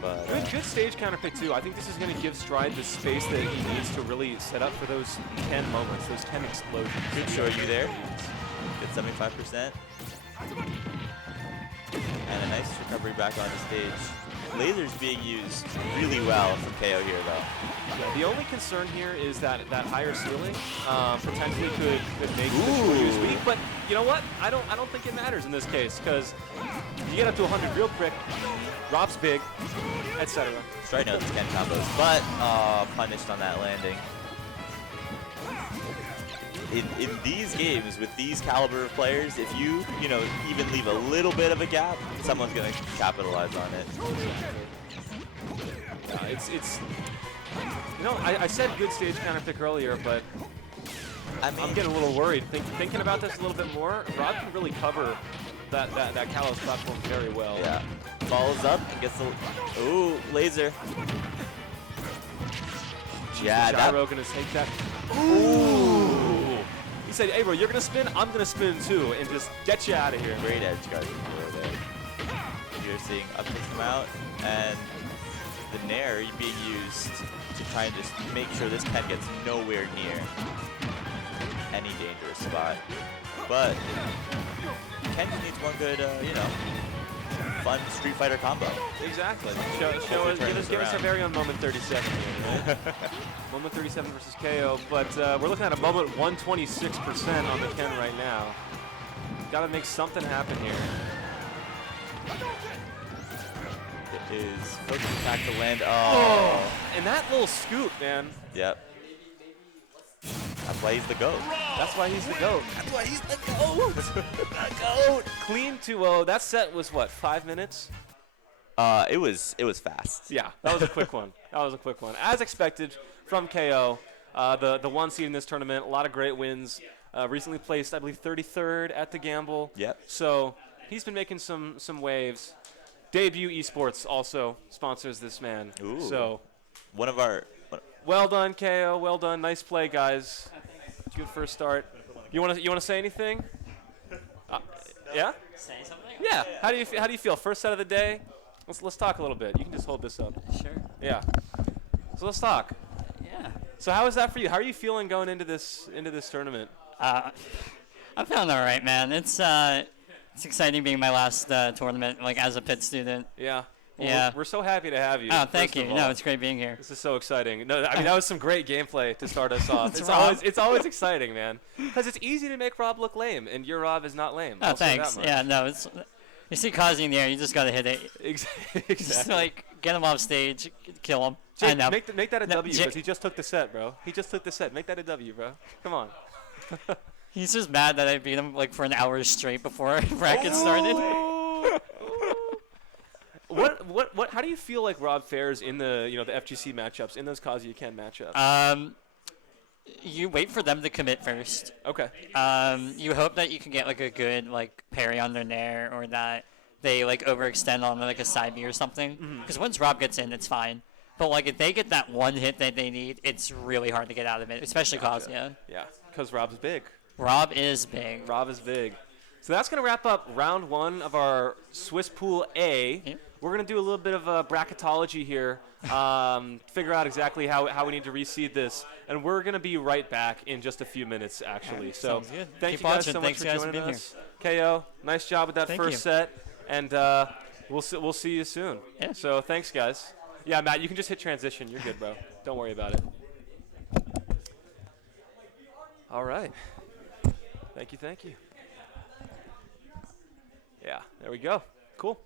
But, Good stage counter pick too. I think this is going to give Stride the space that he needs to really set up for those 10 moments, those 10 explosions. good show you there. Good 75%. And a nice recovery back on the stage. Laser's being used really well from KO here, though. Yeah, the only concern here is that higher ceiling potentially could make the Shoryu's weak. But you know what? I don't think it matters in this case because you get up to 100 real quick. Rob's big, etc. Stride knows 10 combos, but punished on that landing. In these games with these caliber of players, if you know, even leave a little bit of a gap, someone's gonna capitalize on it. It's you know, I said good stage counter pick earlier, but I'm getting a little worried. Thinking about this a little bit more, Rob can really cover that Kalos platform very well. Yeah, follows up and gets the laser. Yeah, Gyro gonna take that. Ooh. He said, "Hey, bro, you're gonna spin. I'm gonna spin too, and just get you out of here." Great edge guard control there. You're seeing up kick come out, and the Nair being used to try and just make sure this Ken gets nowhere near any dangerous spot. But Ken just needs one good, you know, fun Street Fighter combo. Exactly. Give us our around. very own moment 37 here. Moment 37 versus KO, but we're looking at a moment 126% on the Ken right now. Got to make something happen here. It is focus attack to land. Oh. And that little scoop, man. Yep. That's why he's the GOAT. That's why he's the GOAT. That's why he's the GOAT. The GOAT. Clean 2-0. That set was what, 5 minutes? It was fast. Yeah, that was a quick one. That was a quick one. As expected from KO, the one seed in this tournament, a lot of great wins. Recently placed, I believe, 33rd at the Gamble. Yep. So he's been making some waves. Debut Esports also sponsors this man. Ooh. So One of our. well done, KO. Well done. Nice play, guys. Good first start. You want to say anything? Yeah. Say something? Yeah. How do you feel? First set of the day. Let's talk a little bit. You can just hold this up. Sure. Yeah. So let's talk. Yeah. So how is that for you? How are you feeling going into this tournament? I'm feeling all right, man. It's exciting being my last tournament, like as a Pitt student. Yeah. Well, Yeah. We're so happy to have you. Oh, thank first you. of all. No, it's great being here. This is so exciting. No, I mean that was some great gameplay to start us off. Rob. It's always exciting, man. Because it's easy to make Rob look lame, and your Rob is not lame. Oh, I'll say that thanks. much. Yeah, no, it's you see Kazi in the air, you just gotta hit it. Exactly. Just like get him off stage, kill him. I Jake, know. make that a No, W Jake- because he just took the set, bro. He just took the set. Make that a W, bro. Come on. He's just mad that I beat him like for an hour straight before bracket started. What? How do you feel like Rob fares in the the FGC matchups, in those Kazuya Ken matchups? You wait for them to commit first. Okay. You hope that you can get like a good like parry on their nair, or that they like overextend on like a side B or something. Because once Rob gets in, it's fine. But like if they get that one hit that they need, it's really hard to get out of it, especially Kazuya. Yeah, because Rob's big. Rob is big. Rob is big. So that's going to wrap up round one of our Swiss Pool A. Yep. We're going to do a little bit of bracketology here, figure out exactly how we need to reseed this. And we're going to be right back in just a few minutes, actually. So Sounds good. thank Keep you guys watching. so much Thanks, for guys, for joining being us. KO, nice job with that Thank first you. set. And we'll see you soon. Yeah. So thanks, guys. Yeah, Matt, you can just hit transition. You're good, bro. Don't worry about it. All right. Thank you. Yeah, there we go. Cool.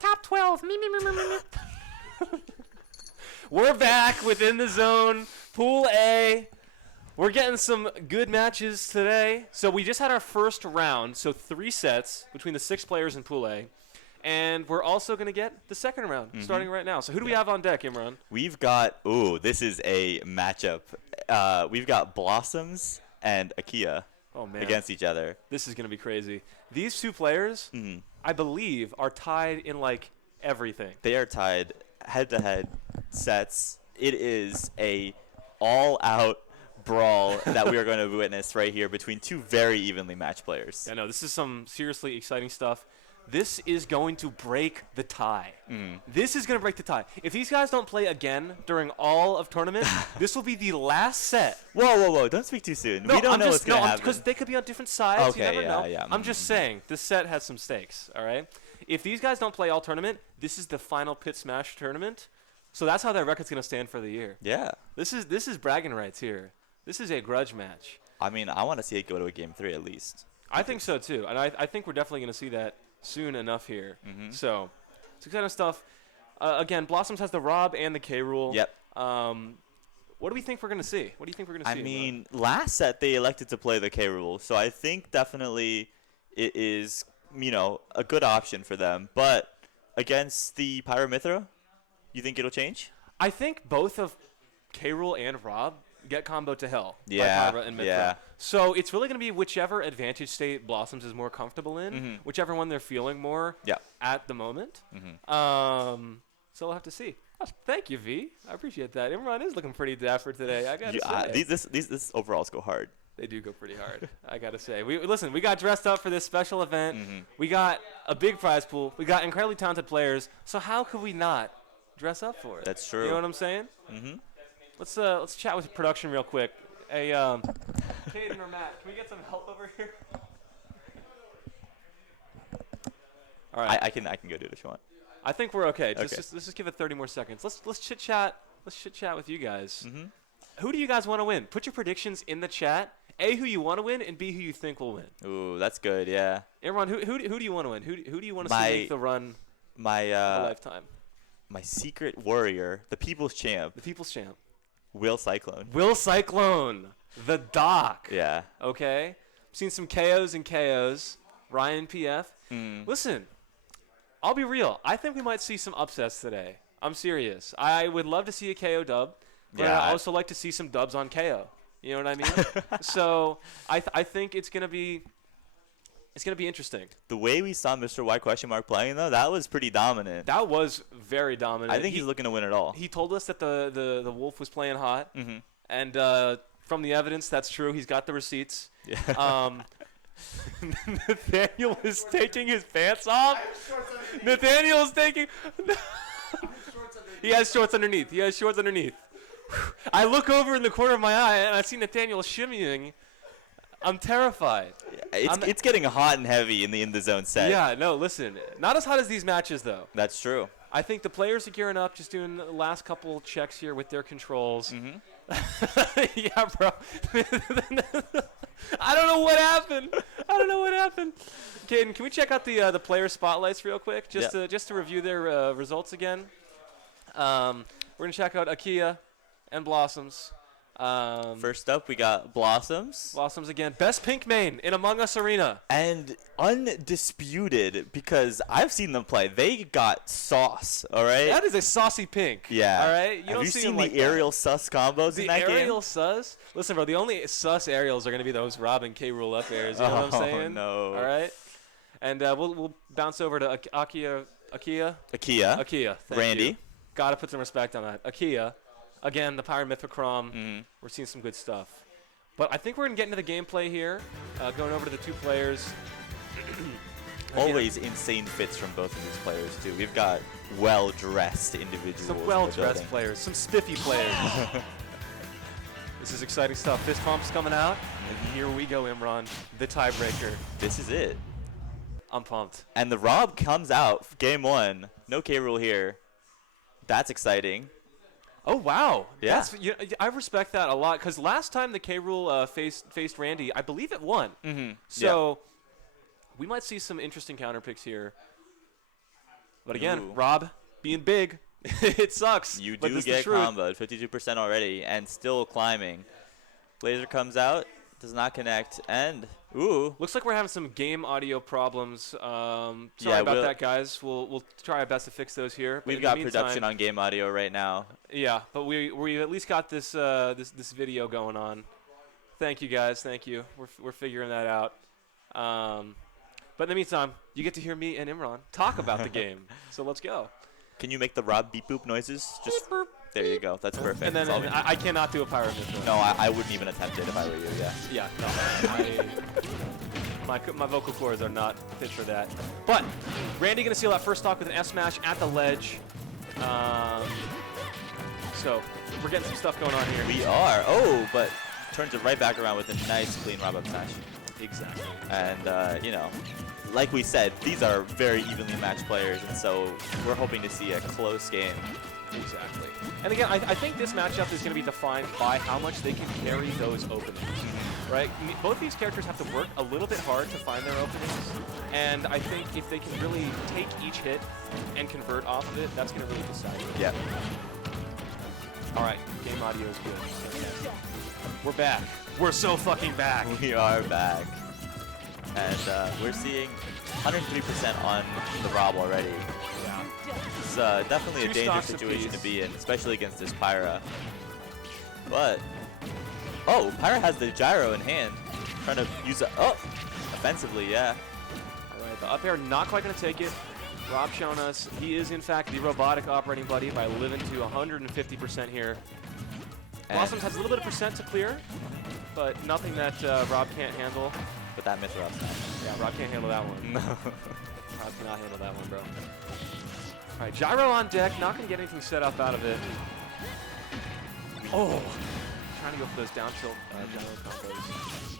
Top 12. We're back within the zone. Pool A. We're getting some good matches today. So we just had our first round, so 3 sets between the 6 players in Pool A. And we're also going to get the second round starting right now. So who do we have on deck, Imran? We've got, this is a matchup. We've got Blossoms and Akia against each other. This is going to be crazy. These 2 players, I believe, are tied in, like, everything. They are tied head-to-head sets. It is a all-out brawl that we are going to witness right here between 2 very evenly matched players. I know. This is some seriously exciting stuff. This is going to break the tie. This is going to break the tie. If these guys don't play again during all of tournament, this will be the last set. Whoa. Don't speak too soon. We don't know what's going to happen. Because they could be on different sides. Okay, you never know. yeah. I'm just saying, this set has some stakes, all right? If these guys don't play all tournament, this is the final Pit Smash tournament. So that's how their record's going to stand for the year. Yeah. This is bragging rights here. This is a grudge match. I mean, I want to see it go to a Game 3 at least. I think so, too. And I think we're definitely going to see that soon enough here. So it's exciting stuff. Again, Blossoms has the Rob and the K rule. Yep. What do we think we're going to see? What do you think we're going to see? I mean, last set they elected to play the K rule, so I think definitely it is, a good option for them. But against the Pyramithra, you think it'll change? I think both of K rule and Rob get combo to hell by Pyra and Mithra. Yeah. So it's really going to be whichever advantage state Blossoms is more comfortable in, whichever one they're feeling more at the moment. So we'll have to see. Oh, thank you, V. I appreciate that. Imran is looking pretty dapper today. I gotta say. These overalls go hard. They do go pretty hard. I gotta say. We got dressed up for this special event. We got a big prize pool. We got incredibly talented players. So how could we not dress up for it? That's true. You know what I'm saying? Let's chat with production real quick. Hey, Caden or Matt, can we get some help over here? All right. I can go do it if you want. I think we're okay. Let's just give it 30 more seconds. Let's chit chat. Let's chit chat with you guys. Who do you guys want to win? Put your predictions in the chat. A, who you want to win, and B, who you think will win. Ooh, that's good. Yeah. Everyone, who do you want to win? Who do you want to see make the run My a lifetime. my secret warrior, the people's champ, The People's Champ. Will Cyclone. Will Cyclone, the Doc. Yeah. Okay. Seen some KOs and KOs. Ryan PF. Listen, I'll be real. I think we might see some upsets today. I'm serious. I would love to see a KO dub, but Yeah, I also like to see some dubs on KO. You know what I mean? So I think it's gonna be interesting. The way we saw Mr. Y question mark playing though, that was pretty dominant. That was very dominant. I think he's looking to win it all. He told us that the Wolf was playing hot, Mm-hmm. and from the evidence, that's true. He's got the receipts. Yeah. Nathaniel is taking his pants off. Nathaniel is taking. He has shorts underneath. He has shorts underneath. I look over in the corner of my eye and I see Nathaniel shimmying. I'm terrified. It's getting hot and heavy in the zone set. Yeah, no, listen. Not as hot as these matches, though. That's true. I think the players are gearing up, just doing the last couple checks here with their controls. Mm-hmm. Yeah, bro. I don't know what happened. Caden, can we check out the player spotlights real quick, just to review their results again? We're gonna check out Akia and Blossoms. First up, we got Blossoms. Blossoms again, best pink main in Among Us Arena. And undisputed, because I've seen them play. They got sauce, all right? That is a saucy pink. Yeah. All right. Have you see seen them the like that. aerial sus combos in The that aerial sus? Listen, bro, the only sus aerials are going to be those Rob and K Rule up airs. You know what I'm saying? Oh, no. All right. And we'll bounce over to Akia. Akia. Thank Randy. you. Got to put some respect on that. Akia. Again, the Pyramithochrome. Mm-hmm. We're seeing some good stuff. But I think we're going to get into the gameplay here. Going over to the two players. Always insane fits from both of these players, too. We've got well-dressed individuals. Some in the well-dressed building. players. Some spiffy players. This is exciting stuff. Fist pump's coming out. And here we go, Imran. The tiebreaker. This is it. I'm pumped. And the Rob comes out, game one. No K rule here. That's exciting. Oh, wow. Yeah. I respect that a lot, because last time the K Rule faced Randy, I believe it won. Mm-hmm. So we might see some interesting counter picks here. But again, Ooh. Rob being big, it sucks. You but do this is get the truth. comboed, 52% already, and still climbing. Laser comes out, does not connect, and ooh. Looks like we're having some game audio problems. Sorry Yeah, about that, guys. We'll try our best to fix those here. But We've in got the production meantime- on game audio right now. Yeah, but we at least got this this video going on. Thank you, guys. Thank you. We're figuring that out. But in the meantime, you get to hear me and Imran talk about the game. So let's go. Can you make the Rob beep boop noises? Just there you go. That's perfect. And then That's all we need. I cannot do a pyramid. No, I wouldn't even attempt it if I were you. Yeah. Yeah, no. My vocal cords are not fit for that. But Randy gonna seal that first stock with an S smash at the ledge. So we're getting some stuff going on here. We are. Oh, but turns it right back around with a nice clean Rob up smash. Exactly. And you know, like we said, these are very evenly matched players, and so we're hoping to see a close game. Exactly. And again, I think this matchup is going to be defined by how much they can carry those openings, right? Both these characters have to work a little bit hard to find their openings, and I think if they can really take each hit and convert off of it, that's going to really decide it. Yeah. All right, game audio is good. We're back. We're so fucking back. We are back. And we're seeing 103% on the Rob already. Yeah. It's definitely a Two dangerous stocks situation apiece. to be in, especially against this Pyra. But, oh, Pyra has the gyro in hand. Trying to use it, offensively, yeah. All right, the up air not quite going to take it. Rob showing us he is, in fact, the robotic operating buddy by living to 150% here. And Blossoms has a little bit of percent to clear, but nothing that Rob can't handle. with that myth Rob smash. Yeah, Rob can't handle that one. No. Rob cannot handle that one, bro. All right, gyro on deck. Not going to get anything set up out of it. Oh, trying to go for those down tilt gyro combos.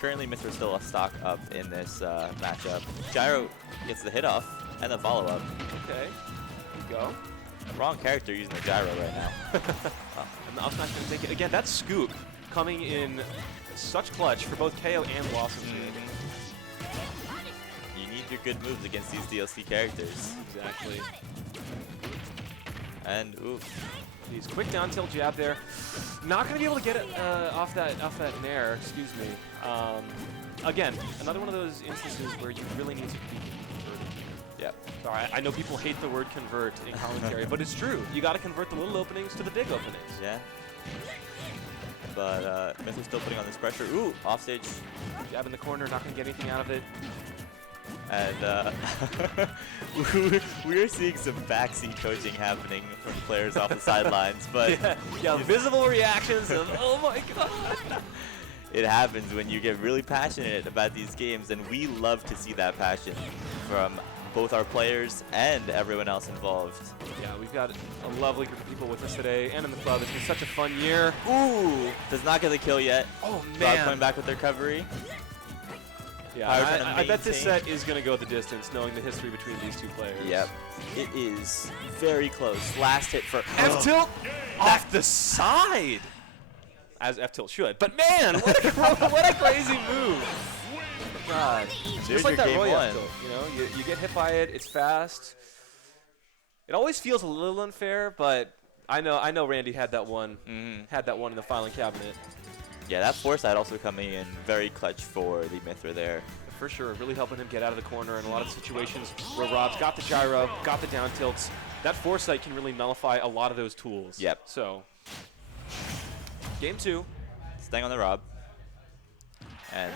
Currently, Mithra's still a stock up in this matchup. Gyro gets the hit off and the follow up. Okay, here we go. Wrong character using the gyro right now. And the up smash going to take it. Again, that scoop coming in such clutch for both KO and Blossoms. You need make your good moves against these DLC characters. Exactly. And ooh, He's quick down tilt jab there. Not going to be able to get it off that nair. Excuse me. Again, another one of those instances where you really need to be converted. yep. Sorry, I know people hate the word convert in commentary, but it's true. You got to convert the little openings to the big openings. Yeah. But Mythra's still putting on this pressure. Ooh, offstage. Jab in the corner, not going to get anything out of it. And we're seeing some backseat coaching happening from players off the sidelines, but yeah, visible reactions of, oh my god. it happens when you get really passionate about these games, and we love to see that passion from both our players and everyone else involved. Yeah, we've got a lovely group of people with us today and in the club. It's been such a fun year. Ooh, does not get the kill yet. Oh Rob man. coming back with the recovery. Yeah, Power trying to I bet this maintain. set is going to go the distance, knowing the history between these two players. Yep, it is very close. Last hit for F tilt off the side, as F tilt should. But man, what a crazy move! God, There's just like your that game Roy one. F tilt. You know, you get hit by it. It's fast. It always feels a little unfair, but I know Randy had that one. Had that one in the filing cabinet. Yeah, that foresight also coming in very clutch for the Mythra there. For sure, really helping him get out of the corner in a lot of situations where Rob's got the gyro, got the down tilts. That foresight can really nullify a lot of those tools. Yep. So, game 2. Staying on the Rob. And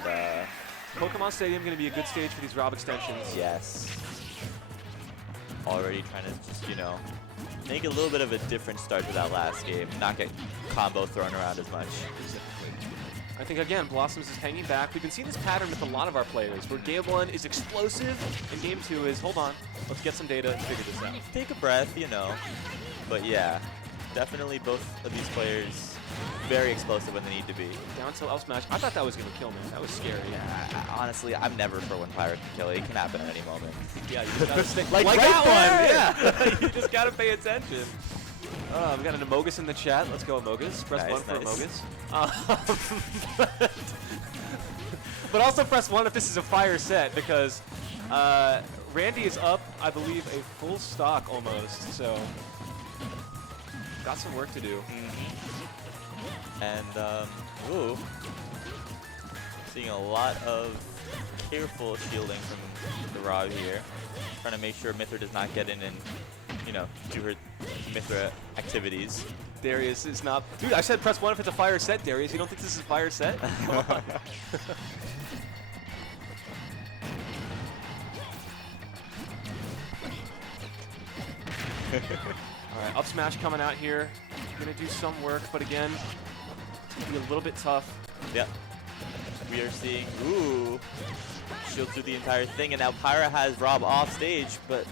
Pokemon Stadium going to be a good stage for these Rob extensions. yes. Already trying to just, you know, make a little bit of a different start to that last game. Not get combo thrown around as much. I think, again, Blossoms is hanging back. We've been seeing this pattern with a lot of our players, where game 1 is explosive, and game 2 is, hold on, let's get some data and figure this out. Take a breath, you know. But yeah, definitely both of these players very explosive when they need to be. Down tilt L smash. I thought that was going to kill me. That was scary. Honestly, I'm never for when Pyro can kill. It can happen at any moment. Yeah, you just gotta stay Like that right one. Yeah, you just gotta pay attention. We got an Amogus in the chat. Let's go Amogus. Press Nice, 1 for nice. Amogus. But also press 1 if this is a fire set, because Randy is up, I believe, a full stock almost. So got some work to do. And ooh, seeing a lot of careful shielding from the Rob here, trying to make sure Mythra does not get in and, you know, do her Mythra activities. Darius is not. Dude, I said press 1 if it's a fire set, Darius. You don't think this is a fire set? Come on. All right, up smash coming out here. Gonna do some work, but again, it's gonna be a little bit tough. Yep. We are seeing, ooh, shield through the entire thing, and now Pyra has Rob off stage, but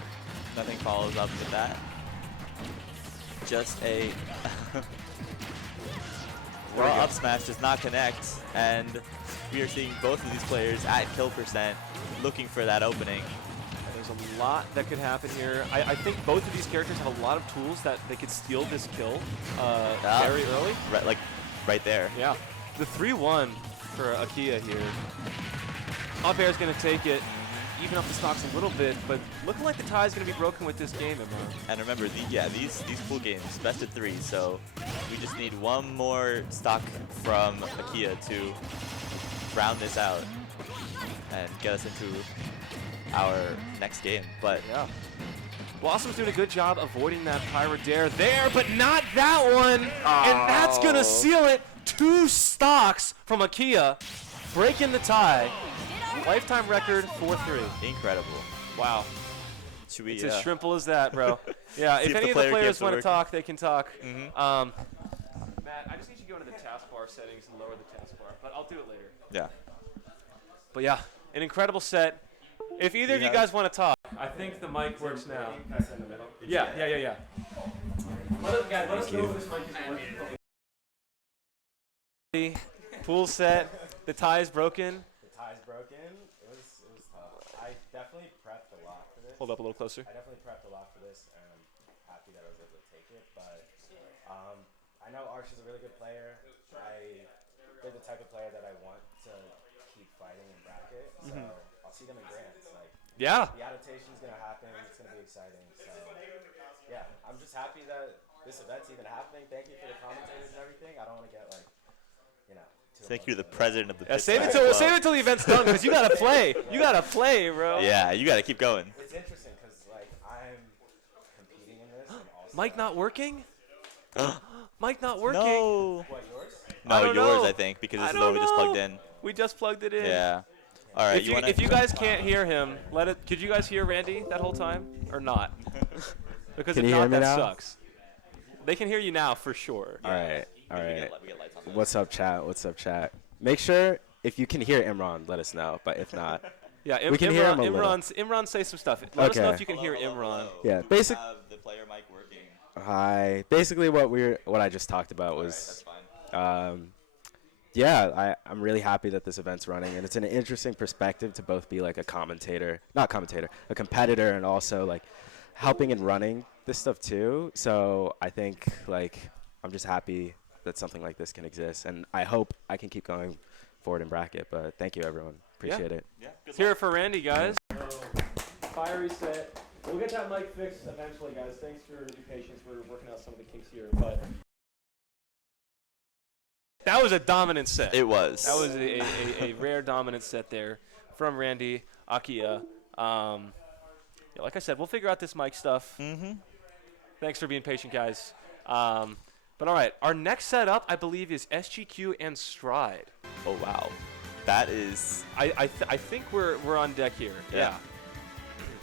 nothing follows up with that. Just a raw up smash does not connect, and we are seeing both of these players at kill percent, looking for that opening. There's a lot that could happen here. I think both of these characters have a lot of tools that they could steal this kill very early. Right, like right there. Yeah. The 3-1 for Akia here. Up air is going to take it, even up the stocks a little bit, but looking like the tie is going to be broken with this game, Imran. And remember, these pool games, best of 3, so we just need one more stock from Akia to round this out and get us into our next game. But Yeah. Blossom's doing a good job avoiding that Pyro Dare there, but not that one. And that's going to seal it. 2 stocks from Akia, breaking the tie. Lifetime record 4-3. incredible. Wow. Should we? It's as simple as that, bro. Yeah, See if if any the of the player players gets to want to work. talk, they can talk. Mhm. Matt, I just need you to go into the taskbar settings and lower the taskbar, but I'll do it later. Yeah. But yeah, an incredible set. If either of you have- guys want to talk. I think the mic works now. Yeah. Let us know if this mic is working. Pool set. The tie is broken. The tie's broken. It was tough. I definitely prepped a lot for this. Hold up a little closer. I definitely prepped a lot for this, and I'm happy that I was able to take it. But I know Arch is a really good player. They're the type of player that I want to keep fighting in bracket. So I'll see them in grants. Like Yeah. The adaptation's gonna happen. It's gonna be exciting. So yeah, I'm just happy that this event's even happening. Thank you for the commentators and everything. I don't want to get like, you know. Thank you, the president of the. Save it Pittsburgh till Club. the event's done because you gotta play. You gotta play, bro. Yeah, you gotta keep going. It's interesting because like I'm competing in this and also. Mic not working. Mic not working. No. What, yours? No, I don't yours know. I think because I this is the one we just don't plugged know. in. We just plugged it in. Yeah. All right. If you guys can't hear him, let it. Could you guys hear Randy that whole time or not? Because Can if you not, hear me that now? sucks. They can hear you now for sure. All right. All We right. get lights on. What's up, chat? What's up, chat? Make sure if you can hear Imran, let us know. But if not, Yeah, We can hear him a little. Imran, say some stuff. Let us know Okay. if you can hear Imran. yeah. Basic. Have the player mic working. Hi. Basically, what I just talked about That's was. fine. Yeah, I'm really happy that this event's running, and it's an interesting perspective to both be like a competitor, and also like helping and running this stuff too. So I think like I'm just happy that something like this can exist, and I hope I can keep going forward in bracket. But thank you, everyone. Appreciate it. Yeah. Let's hear it for Randy, guys. Fire reset. We'll get that mic fixed eventually, guys. Thanks for your patience. We're working out some of the kinks here, but that was a dominant set. It was. That was a rare dominant set there from Randy Akia. Yeah, like I said, we'll figure out this mic stuff. Mm-hmm. Thanks for being patient, guys. But all right, our next setup, I believe, is SGQ and Stride. Oh wow. That is. I think we're on deck here. Yeah.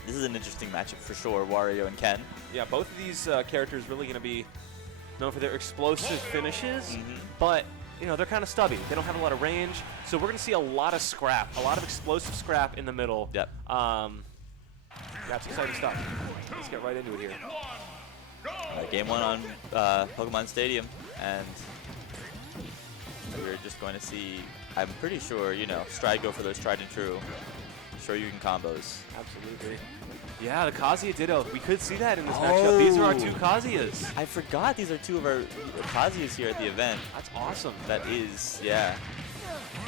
This is an interesting matchup for sure. Wario and Ken. Yeah, both of these characters really going to be known for their explosive finishes, Mm-hmm. but you know they're kind of stubby. They don't have a lot of range, so we're going to see a lot of scrap, a lot of explosive scrap in the middle. Yep. That's exciting stuff. Let's get right into it here. Game 1 on Pokemon Stadium, and we're just going to see. I'm pretty sure, you know, Stride go for those tried and true. Sure, you can combos. Absolutely. Yeah, the Kazuya Ditto. We could see that in this matchup. These are our two Kazuyas. I forgot these are two of our Kazuyas here at the event. That's awesome. That is, yeah.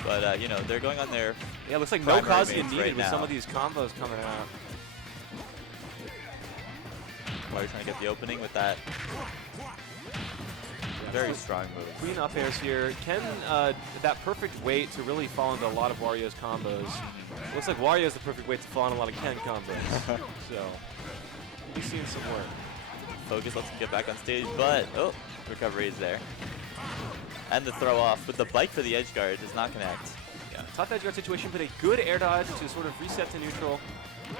But, you know, they're going on their. Yeah, looks like no primary Kazuya mains needed right with some now. of these combos coming out. Wario trying to get the opening with that. Very strong move. Queen up airs here. Ken, that perfect weight to really fall into a lot of Wario's combos. Looks like Wario's the perfect weight to fall into a lot of Ken combos. So, we've seen some work. Focus lets him get back on stage, but, oh, recovery is there. And the throw off with the bike for the edge guard does not connect. Yeah, tough edge guard situation, but a good air dodge to sort of reset to neutral.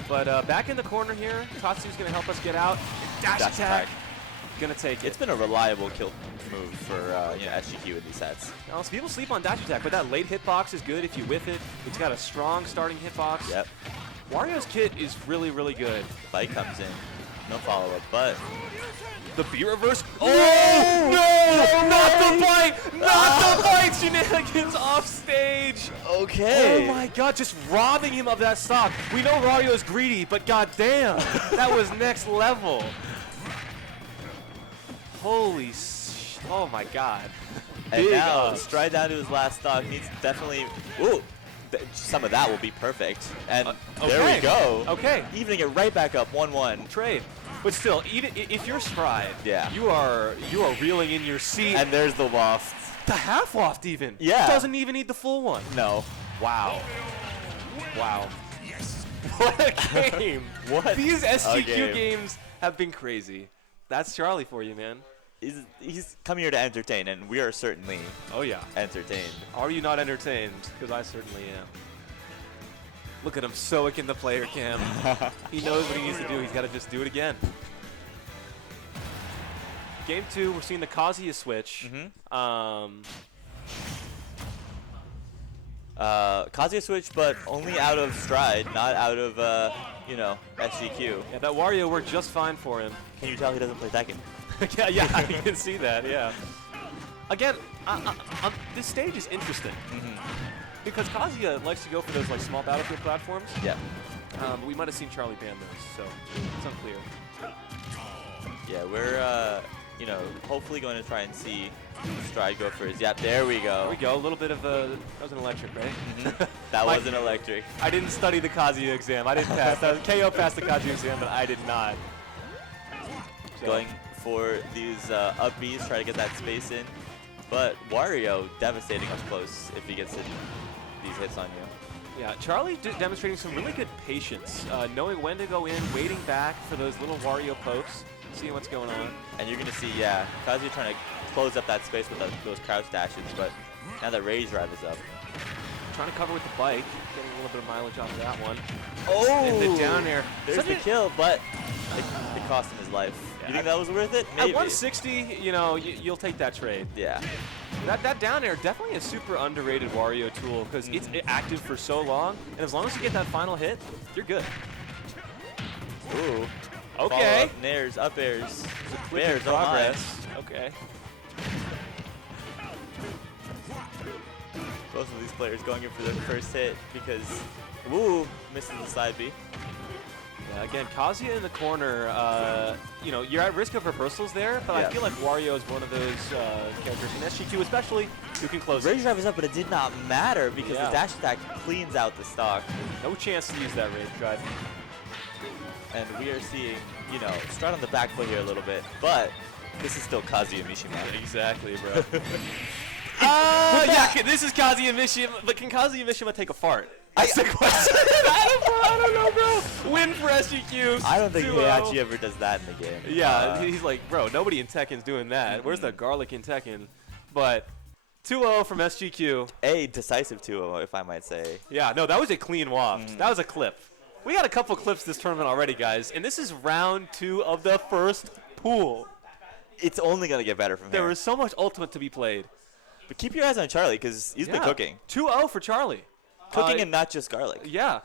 But back in the corner here, Tatsu's going to help us get out. Dash attack. Going to take it. It's been a reliable kill move for you know, SGQ in these sets. Now, some people sleep on dash attack, but that late hitbox is good if you whiff it. It's got a strong starting hitbox. Yep. Wario's kit is really, really good. The bike comes in. No follow-up, but The B reverse. Oh, no! Not the bite! Not the bite! Shenanigans off stage. okay. Oh my god, just robbing him of that stock. We know Wario's greedy, but goddamn, that was next level. Holy oh my god. And Big now up. Stride down to his last stock. Needs definitely. Ooh, some of that will be perfect. And there okay. we go. Okay. Evening it right back up, 1-1. Trade. But still, even if you're Stride, Yeah. you are reeling in your seat. And there's the waft. the half waft even. Yeah. Doesn't even need the full one. No. Wow. Wow. What a game. What These a SGQ game. games have been crazy. That's Charlie for you, man. He's come here to entertain, and we are certainly Oh, yeah. entertained. Are you not entertained? Because I certainly am. Look at him stoic in the player cam. He knows what he needs to do. He's got to just do it again. Game 2, we're seeing the Kazuya switch. Kazuya switch, but only out of Stride, not out of, you know, SGQ. Yeah, that Wario worked just fine for him. Can you tell he doesn't play Tekken? yeah, you can see that, yeah. Again, this stage is interesting. Because Kazuya likes to go for those like small battlefield platforms. Yeah. But we might have seen Charlie ban those, so it's unclear. Yeah, we're you know, hopefully going to try and see Stride go for his. Yep, there we go. There we go. A little bit of a. That was an electric, right? That wasn't electric. I didn't study the Kazuya exam. I didn't pass. KO passed the Kazuya exam, but I did not. So. Going for these up Bs, try to get that space in. But Wario devastating up close if he gets these hits on you. Yeah, Charlie demonstrating some really good patience, knowing when to go in, waiting back for those little Wario pokes, seeing what's going on. And you're going to see, yeah, Kazuya trying to close up that space with those crouch dashes, but now that Rage Drive is up. Trying to cover with the bike, getting a little bit of mileage off of that one. Oh! And the down air. There's the kill, but it cost him his life. Yeah, You think that was worth it? At Maybe. 160, you know, you'll take that trade. Yeah. That down air definitely a super underrated Wario tool because it's active for so long, and as long as you get that final hit, you're good. Ooh. Okay. Up, nairs, up airs. Quick Bears, oh my. progress. Okay. Both of these players going in for their first hit because, woo, misses the side B. Yeah, again, Kazuya in the corner, you know, you're at risk of reversals there, but Yeah. I feel like Wario is one of those characters, in SG2 especially, who can close Rage it. Drive is up, but it did not matter because Yeah. the dash attack cleans out the stock. No chance to use that Rage Drive. And we are seeing, you know, Stride on the back foot here a little bit, but this is still Kazuya Mishima. Exactly, bro. Yeah, this is Kazuya Mishima, but can Kazuya Mishima take a fart? That's the question. I don't know, bro. Win for SGQ. I don't think 2-0. Heihachi ever does that in the game. Yeah, he's like, bro, nobody in Tekken's doing that. Where's the garlic in Tekken? But 2-0 from SGQ. A decisive 2-0, if I might say. Yeah, no, that was a clean waft. That was a clip. We got a couple clips this tournament already, guys, and this is round 2 of the first pool. It's only going to get better from There here. is so much Ultimate to be played. But keep your eyes on Charlie because he's been cooking. 2-0 for Charlie. Cooking and not just garlic. Yeah.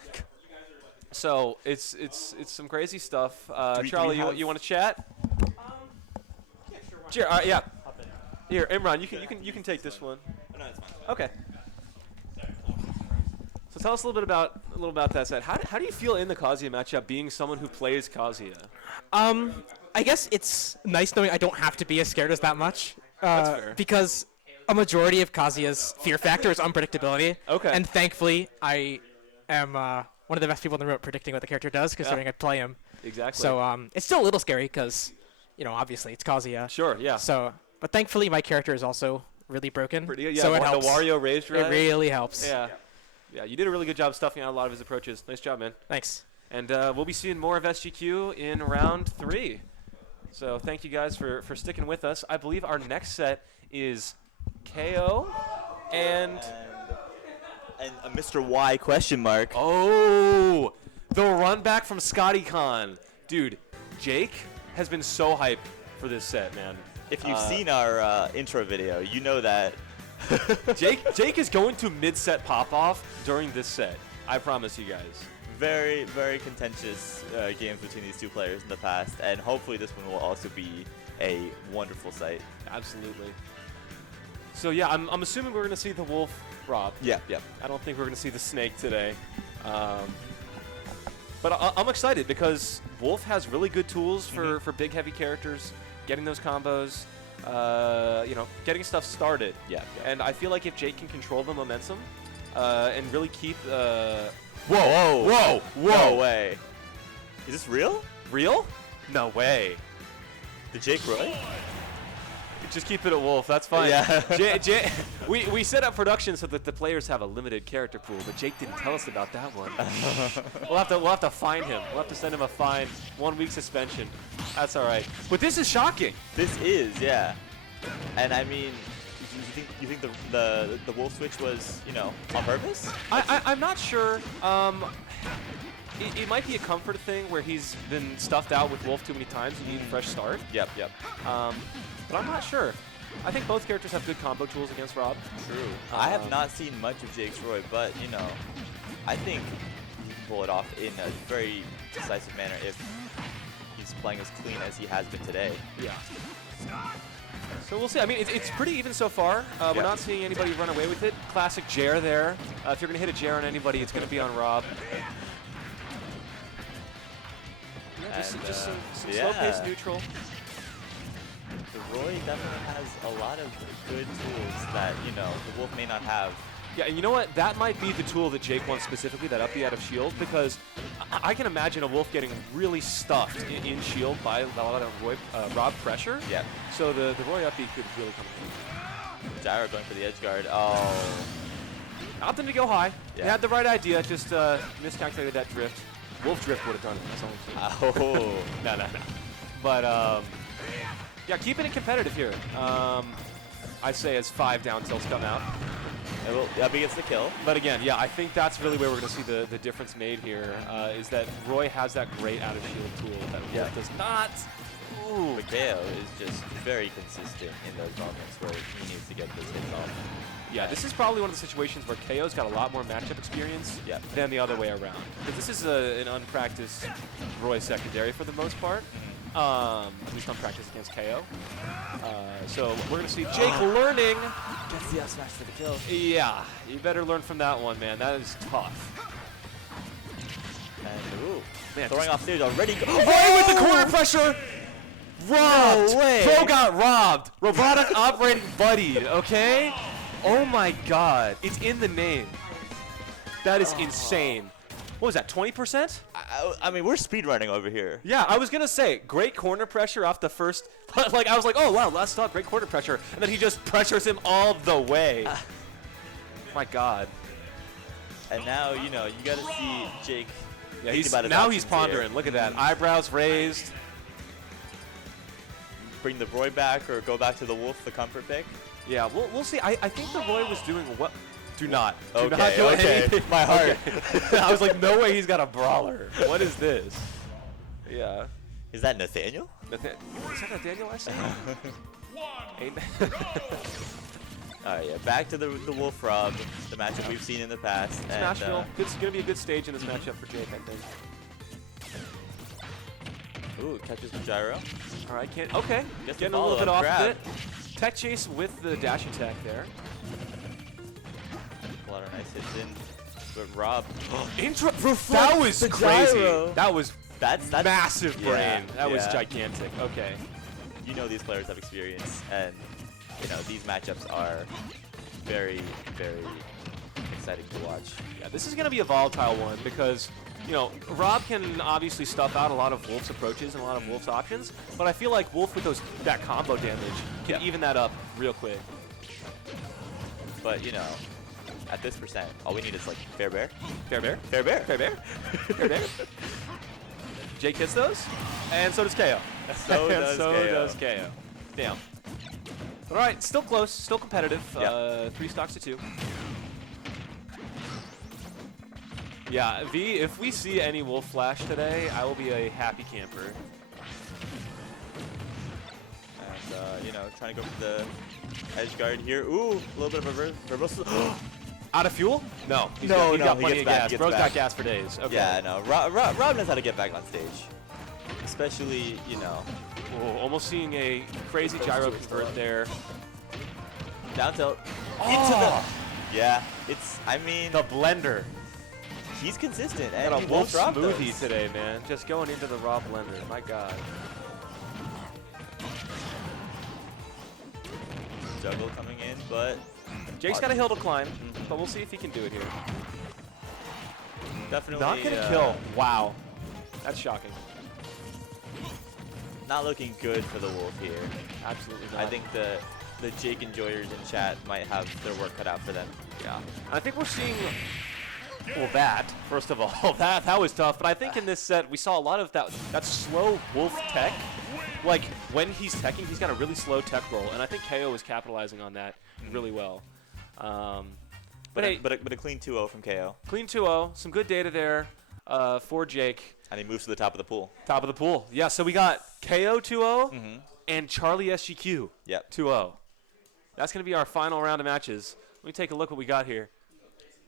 So it's some crazy stuff. Do we Charlie, have- you want to chat? Yeah, sure. Yeah. Here, Imran, you can take this one. No, it's fine. Okay. So tell us a little about that set. How do you feel in the Kazuya matchup, being someone who plays Kazuya? I guess it's nice knowing I don't have to be as scared as that much. That's fair. Because a majority of Kazuya's fear factor is unpredictability. Okay. And thankfully, I am one of the best people in the room at predicting what the character does, considering I play him. Exactly. So it's still a little scary because, you know, obviously it's Kazuya. Sure. Yeah. So, but thankfully my character is also really broken. Pretty good. Yeah. so it the helps. Wario Rage Drive. It really helps. Yeah. Yeah. You did a really good job stuffing out a lot of his approaches. Nice job, man. Thanks. And we'll be seeing more of SGQ in round 3. So thank you guys for sticking with us. I believe our next set is KO and a Mr. Y question mark. oh, the run back from Scotty Khan. Dude, Jake has been so hyped for this set, man. If you've seen our intro video, you know that. Jake is going to mid-set pop-off during this set. I promise you guys. Very, very contentious games between these two players in the past, and hopefully this one will also be a wonderful sight. Absolutely. So yeah, I'm assuming we're going to see the Wolf, Rob. Yeah. I don't think we're going to see the Snake today. But I'm excited because Wolf has really good tools for big, heavy characters, getting those combos, you know, getting stuff started. Yeah. And I feel like if Jake can control the momentum and really keep... Whoa! Whoa! No way. Is this real? Real? No way. The Jake Roy? Just keep it at Wolf. That's fine. Yeah. We set up production so that the players have a limited character pool, but Jake didn't tell us about that one. we'll have to fine him. We'll have to send him a fine, 1 week suspension. That's all right. But this is shocking. This is, yeah. And I mean, you think the Wolf switch was, you know, on purpose? I'm not sure. It might be a comfort thing where he's been stuffed out with Wolf too many times and need a fresh start. Yep. But I'm not sure. I think both characters have good combo tools against Rob. True. I have not seen much of Jake's Roy, but, you know, I think he can pull it off in a very decisive manner if he's playing as clean as he has been today. Yeah. So we'll see. I mean, it's pretty even so far. We're not seeing anybody run away with it. Classic Jair there. If you're going to hit a Jair on anybody, it's going to be on Rob. Yeah, just some slow-paced neutral. Roy definitely has a lot of good tools that, the Wolf may not have. Yeah, and you know what? That might be the tool that Jake wants specifically, that up B out of shield, because I can imagine a Wolf getting really stuffed in shield by a lot of Rob pressure. Yeah. So the Roy up B could really come in. Gyro going for the edge guard. Oh. Opted to go high. Yeah. He had the right idea, just miscalculated that drift. Wolf drift would have done it. That's all I'm saying. Oh. No. But, yeah, keeping it competitive here. I'd say as 5 down tilts come out. Up gets the kill. But again, yeah, I think that's really where we're going to see the difference made here, is that Roy has that great out-of-shield tool that Wolf does not. Ooh. But KO is just very consistent in those moments where he needs to get those hits off. Yeah, this is probably one of the situations where KO's got a lot more matchup experience than the other way around. Because this is an unpracticed Roy secondary for the most part. At least unpracticed against KO. So we're going to see Jake learning. Gets the up smash for the kill. Yeah, you better learn from that one, man. That is tough. And, Man, throwing off stage already. Roy with the corner pressure! Robbed! No way. Pro got robbed! Robotic operating buddied, okay? Oh my god. It's in the name. That is insane. What was that, 20%? I mean, we're speedrunning over here. Yeah, I was going to say, great corner pressure off the first. I was like, oh, wow, last stop, great corner pressure. And then he just pressures him all the way. My god. And now, you got to see Jake. Yeah, think about his now options he's pondering. here. Look at that. Eyebrows raised. Bring the Roy back or go back to the Wolf, the comfort pick. Yeah, we'll see. I think the Roy was doing what? Do not. Do Okay, not do okay. anything. My heart. Okay. I was like, no way he's got a brawler. What is this? Yeah. Is that Nathaniel? Is that Nathaniel I said? Ain't Alright, yeah. Back to the Wolf Rob, the matchup we've seen in the past. Smashville. It's going to be a good stage in this matchup for Jake, I think. Ooh, catches the gyro. All right, okay. Gets the Getting a little bit follow-up off grab. of it. Tech chase with the dash attack there. A lot of nice hits in. But Rob. That was the crazy. gyro. That was That's massive brain. yeah, That was yeah. gigantic. Okay. You know these players have experience, and these matchups are very, very exciting to watch. Yeah, this is going to be a volatile one because, Rob can obviously stuff out a lot of Wolf's approaches and a lot of Wolf's options, but I feel like Wolf with that combo damage can even that up real quick. But at this percent, all we need is like fair bear. Fair bear? Fair bear. Fair bear? Fair bear? Jake hits those, and so does KO. So And does so KO. does KO. Damn. All right, still close, still competitive. Yeah. 3 stocks to 2. Yeah, V, if we see any Wolf Flash today, I will be a happy camper. And trying to go for the edge guard here. Ooh, a little bit of a reversal. Out of fuel? No. He's No, got he plenty gets of back, gas. he gets Bro's back. got gas for days. Okay. Yeah, no. Rob knows how to get back on stage. Especially, Oh, almost seeing a crazy gyro convert there. down tilt. Oh! Yeah, The blender. he's consistent. Got And a he Wolf won't drop smoothie those. today, man. Just going into the raw blender. My God. Juggle coming in, but Jake's got a hill to climb, but we'll see if he can do it here. definitely Not gonna kill. Wow. That's shocking. Not looking good for the Wolf here. Absolutely not. I think the Jake enjoyers in chat might have their work cut out for them. Yeah. I think we're seeing. Well, that first of all, that was tough. But I think in this set we saw a lot of that slow Wolf tech. Like when he's teching, he's got a really slow tech roll, and I think KO is capitalizing on that really well. But hey, a clean 2-0 from KO. clean 2-0, some good data there for Jake. And he moves to the top of the pool. Top of the pool. Yeah, so we got KO 2-0 and Charlie SGQ Yep. 2-0. That's going to be our final round of matches. Let me take a look what we got here.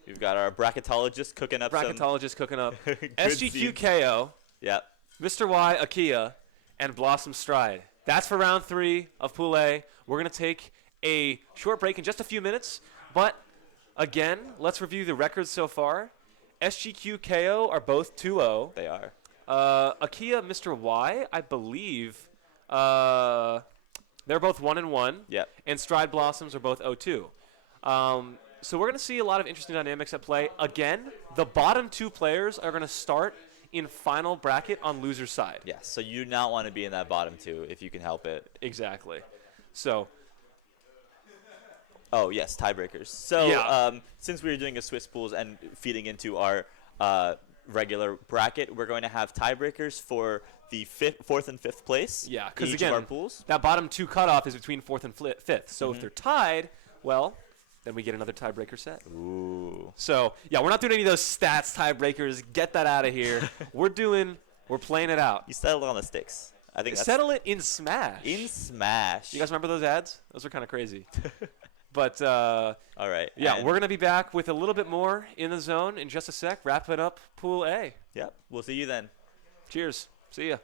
We've got our bracketologist cooking up Bracketologist cooking up. Good SGQ seeds. KO, Yep. Mr. Y Akia, and Blossom Stride. That's for round 3 of Pool A. We're going to take a short break in just a few minutes. But, again, let's review the records so far. SGQ KO are both 2-0. They are. Akia, Mr. Y, I believe, Mr. They're both 1-1. Yep. And Stride Blossoms are both 0-2. So we're going to see a lot of interesting dynamics at play. Again, the bottom 2 players are going to start in final bracket on loser's side. Yes. So you do not want to be in that bottom 2 if you can help it. Exactly. So. Oh, yes, tiebreakers. So Yeah. Since we were doing a Swiss pools and feeding into our regular bracket, we're going to have tiebreakers for the 4th and 5th place. Yeah, because each again, of our pools. that bottom 2 cutoff is between 4th and 5th. So if they're tied, well, then we get another tiebreaker set. Ooh. So, yeah, we're not doing any of those stats tiebreakers. Get that out of here. We're playing it out. You settled on the sticks. I think that's Settle it in Smash. in Smash. You guys remember those ads? Those are kind of crazy. But, All right. yeah, and we're going to be back with a little bit more in the zone in just a sec. Wrapping up Pool A. Yep. We'll see you then. Cheers. See ya.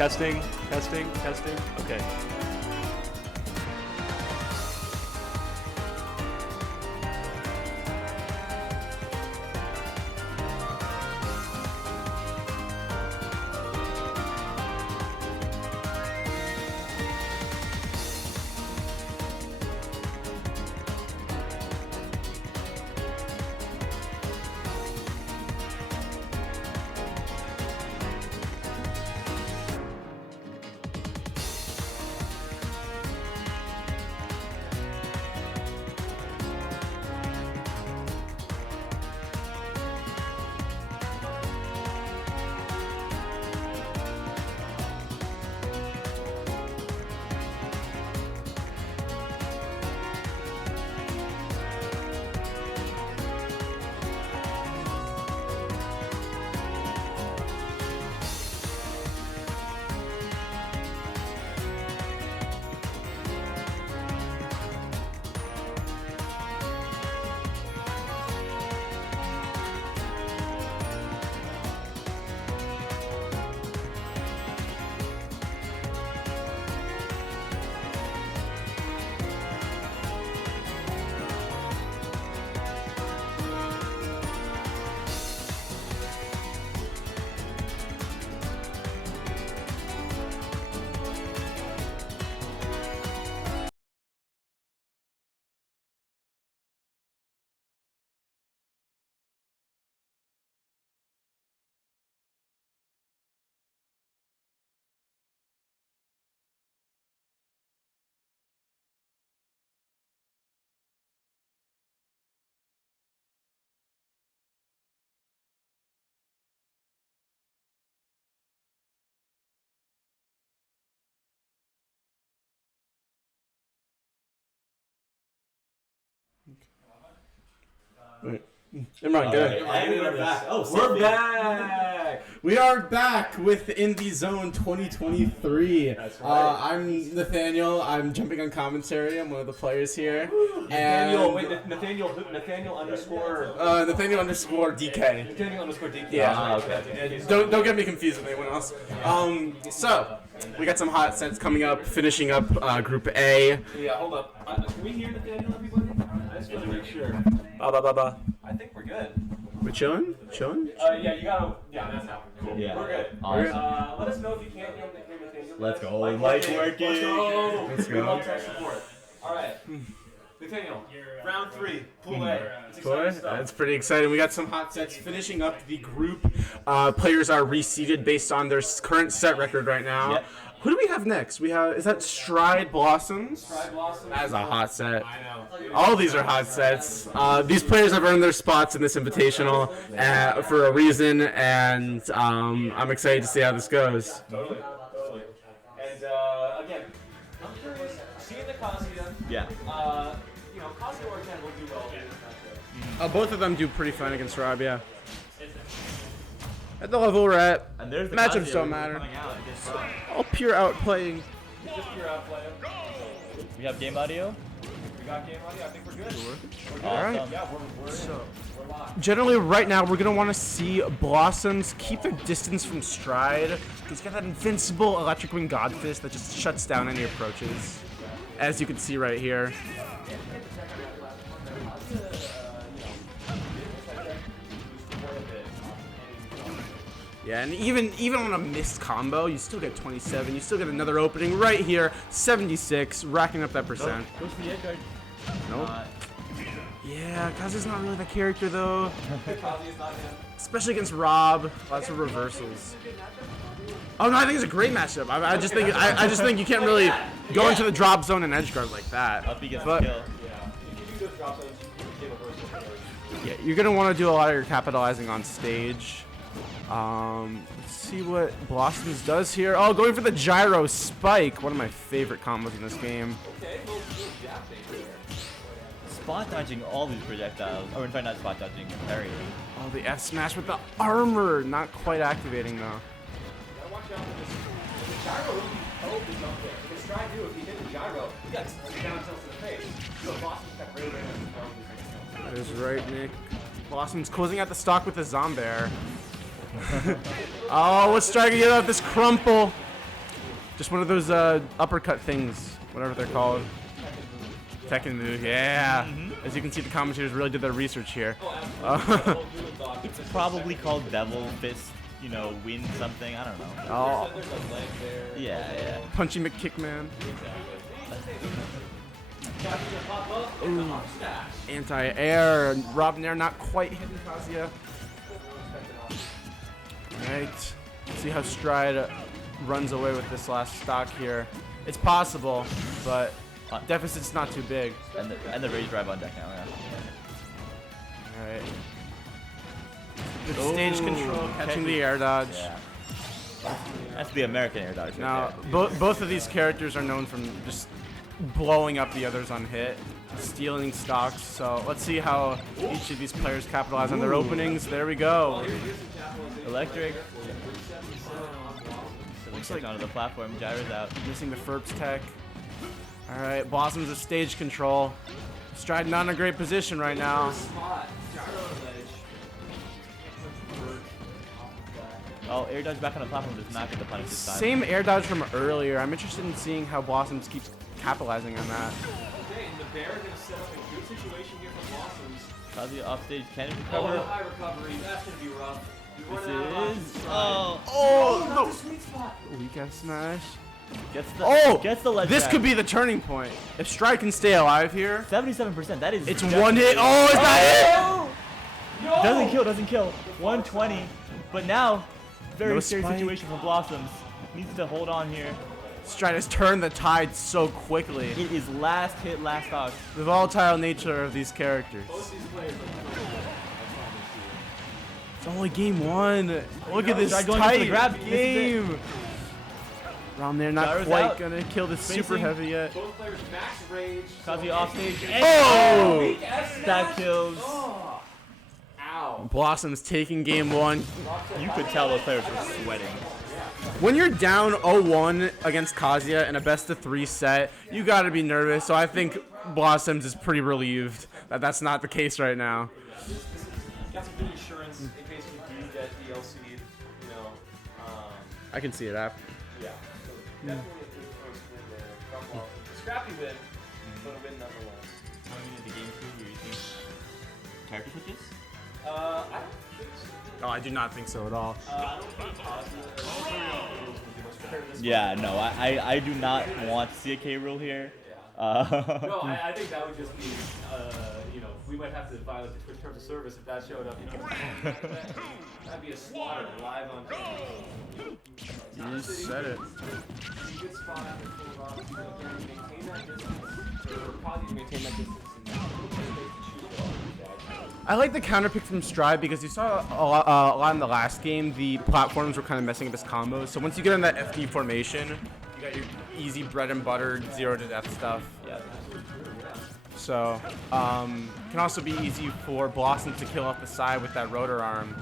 Testing. Okay. Imran, good. And we're back. Oh, We're back. We are back with In the Zone 2023. That's right. I'm Nathaniel. I'm jumping on commentary. I'm one of the players here. Nathaniel, And Nathaniel underscore. Nathaniel underscore DK. Nathaniel underscore DK. Yeah. okay. Don't get me confused with anyone else. So we got some hot sets coming up. Finishing up Group A. Yeah, hold up. Can we hear Nathaniel, everybody? I just want to make sure. I think we're good. We're chilling. Yeah, you gotta. Yeah, that's how. Cool. Yeah. We're good. Awesome. Let us know if you can't hear Nathaniel. Let's go. Mic Mic working. working. Let's go. Let's go. Love tech support. All right. Nathaniel, round 3, Pool A. It's Cool. exciting stuff. That's pretty exciting. We got some hot sets finishing up the group. Players are reseeded based on their current set record right now. Yep. Who do we have next? Is that Stride Blossoms? Stride Blossoms. That's a hot set. I know. All these are hot sets. These players have earned their spots in this invitational for a reason, and I'm excited to see how this goes. Totally. And again, I'm curious. Seeing the Kazuya, Yeah. Kazuya or Ken will do well in this matchup. Both of them do pretty fine against Rob, yeah. At the level we're at, And there's the matchups Kazuya don't matter. coming out against Rob. All pure outplaying. Just pure outplay. We have game audio. We got game audio. I think we're good. We're good. Alright. Yeah, we're live. Generally, right now, we're going to want to see Blossoms keep their distance from Stride. He's got that invincible Electric Wing God Fist that just shuts down any approaches. As you can see right here. Yeah, and even on a missed combo, you still get 27. You still get another opening right here, 76, racking up that percent. Goes for the edge guard. Nope. Yeah, Kazu's not really the character though. Especially against Rob. Lots of reversals. Oh no, I think it's a great matchup. I just think you can't really go into the drop zone and edge guard like that. Up against But the kill. yeah, you're gonna want to do a lot of your capitalizing on stage. Let's see what Blossoms does here. Oh, going for the gyro spike. One of my favorite combos in this game. Spot dodging all these projectiles. Or in fact, not spot dodging, parrying. Oh, the F smash with the armor. Not quite activating though. Gotta watch out for this. The gyro really helped is up there. Because try to do if he hit the gyro, he got down tilt to the face. So Boston's got really That is right, Nick. Blossom's closing out the stock with the Zombear. Oh, what's striking it out this crumple? Just one of those uppercut things, whatever they're called. Tekken move, yeah. As you can see, the commentators really did their research here. It's probably called Devil Fist, you know, win something. I don't know. Oh, Yeah. Punchy McKickman. Ooh. Anti-air. Rob Nair not quite hitting Kazuya. Alright. See how Stride runs away with this last stock here. It's possible, but deficit's not too big. And the rage drive on deck now, yeah. Alright. Good stage control, catching the air dodge. Yeah. That's the American air dodge. Now, Right both of these characters are known from just blowing up the others on hit, stealing stocks. So let's see how each of these players capitalize on their openings. There we go. there. Electric. Looks like onto the platform. Gyro's out. Missing the Ferps tech. All right, Blossom's a stage control. Stride not in a great position right now. Oh, air dodge back on the platform does not get the punish this time. Same air dodge from earlier. I'm interested in seeing how Blossoms keeps capitalizing on that. Okay, and the bear gonna set up a good situation here for Blossoms. Kazuya off stage. Can it Oh, recover? the high recovery. That's gonna be rough. You This run out of options is. to try. Oh, Oh, Sweet spot. no. Weak F smash. gets the. Oh, Gets the ledge this grab. could be the turning point. If Stride can stay alive here, 77%. That is. it's definitely- one hit. Oh, is that it? No! Doesn't kill. 120. But now, very No serious spike. situation for Blossoms. Needs to hold on here. Stride has turned the tide so quickly. It is last hit, last stock. The volatile nature of these characters. Both these players It's only game one. Look at this Stride going for the tight grab. This is it. game. Rom there not Gyro's quite out. gonna kill this super Facing. heavy yet. both players max rage. Kazuya off stage. Oh! Weak F Stack smash. kills. Oh. Ow. Blossom's taking game one. You could tell those players were sweating. When you're down 0-1 against Kazuya in a best-of-3 set, you gotta be nervous. So I think Blossoms is pretty relieved that that's not the case right now. Got some good insurance in case you do get DLC'd, you know. I can see it after. Yeah. So definitely a good first win there from Blossom. Scrappy win, but a win nonetheless. How many of the game two were you using character switches? I don't think so. Oh, I do not think so at all. I don't think Kazuya Yeah, no, I do not want to see a K rule here. No, I think that would just be, you know, we might have to violate the Twitch terms of service if that showed up. You know, that'd be a slaughter live on camera. You said it. Good spot after full round. You know, again, maintain that distance, or probably maintain that distance and I like the counter pick from Stride because you saw a lot in the last game. The platforms were kind of messing up his combos. So once you get in that FD formation, you got your easy bread and butter 0 to death stuff. Yeah. So can also be easy for Blossom to kill off the side with that rotor arm.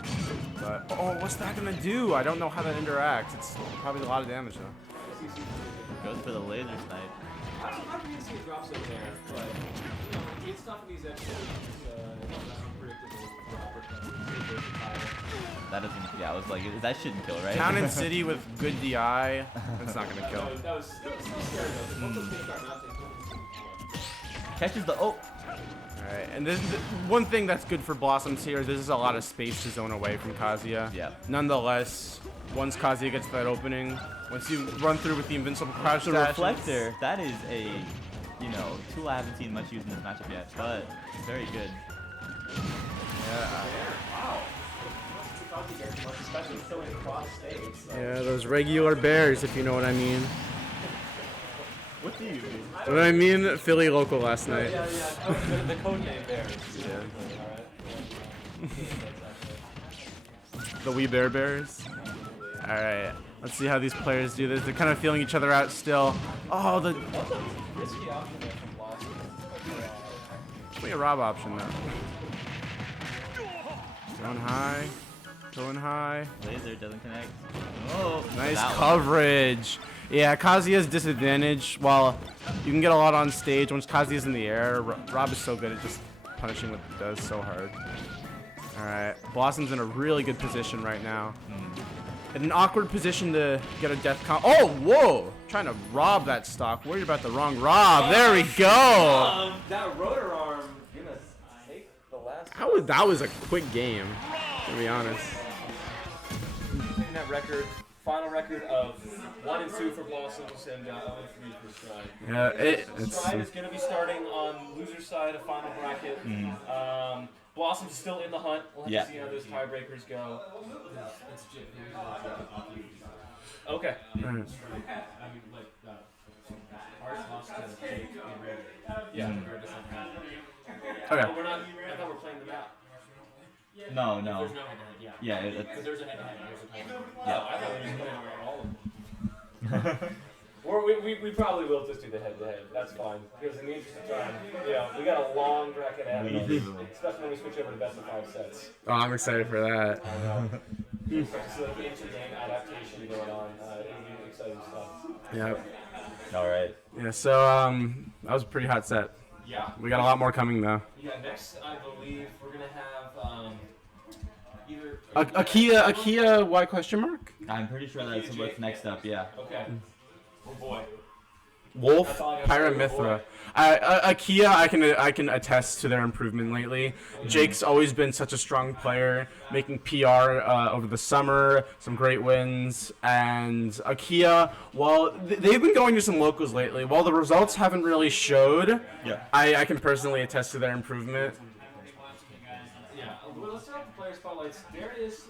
But oh, what's that gonna do? I don't know how that interacts. It's probably a lot of damage though. Goes for the laser snipe. I don't know if you can see it drops up there, but you know, it's tough in these edge unpredictable That doesn't. Yeah, I was like, that shouldn't kill, right? Town and City with good DI, that's not gonna kill. That was still scary though. Both those games are nothing. Catches the. Oh. Alright, and this, one thing that's good for Blossoms here, this is a lot of space to zone away from Kazuya. Yeah. Nonetheless, once Kazuya gets that opening, once you run through with the invincible crouch The dash, reflector. That is a, you know, tool I haven't seen much used in this matchup yet, but very good. Yeah, those regular bears, if you know what I mean. What do you do? What I mean, Philly local last night. Yeah. The code name there. The wee bears. Alright, let's see how these players do this. They're kind of feeling each other out still. Oh, the... Risky option there from Blossom. Probably a Rob option though. Going high. Going high. Laser doesn't connect. Oh, Nice that one. coverage. Yeah, Kazuya's disadvantage. While you can get a lot on stage, once Kazuya's in the air, Rob is so good at just punishing what he does so hard. Alright, Blossom's in a really good position right now. in an awkward position to get a death comp. Oh, whoa! Trying to rob that stock. Worried about the wrong rob. There we go. That rotor arm gonna take the last. That was a quick game, to be honest. Taking that record, final record of 1 and 2 for Blossoms and 0 and 3 for Stride. Yeah, Stride is gonna be starting on loser's side of final bracket. Blossoms is still in the hunt. We'll have to see how those tiebreakers go. Okay. Yeah. Okay. But we're not. I thought we're playing them out. No. There's no head-to-head, yeah. Yeah. Because there's a head-to-head. There's a tiebreaker. Yeah. Oh, I thought we were playing all of them. Or we probably will just do the head-to-head. That's fine. Because in the interest of time, we got a long bracket ahead of us, especially when we switch over to best of 5 sets. Oh, I'm excited for that. I know. So like the inter-game adaptation going on. It'll be exciting stuff. Yep. All right. Yeah. So that was a pretty hot set. Yeah. We got a lot more coming though. Yeah. Next, I believe we're gonna have either. Akia, why question mark? I'm pretty sure that's what's next up. Yeah. Okay. Oh boy. Wolf, That's all I gotta say, Pyramithra. Akia, I can attest to their improvement lately. Jake's always been such a strong player, making PR over the summer, some great wins. And Akia, while they've been going to some locals lately, while the results haven't really showed, I can personally attest to their improvement. Yeah. Well, let's start with the player spotlights. Darius,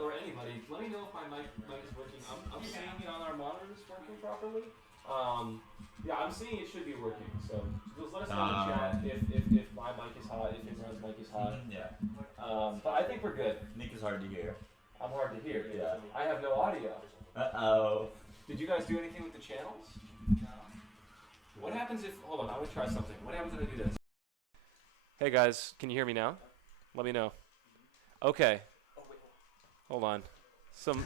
or anybody, let me know if my mic is working. I'm seeing it on our monitors working properly. Yeah, I'm seeing it should be working. So just let us know in the chat if my mic is hot, if Imran's mic is hot. Yeah. But I think we're good. Nick is hard to hear. I'm hard to hear. Yeah. I have no audio. Uh-oh. Did you guys do anything with the channels? What happens if? Hold on, I want to try something. What happens if I do this? Hey guys, can you hear me now? Let me know. Okay. Hold on. Some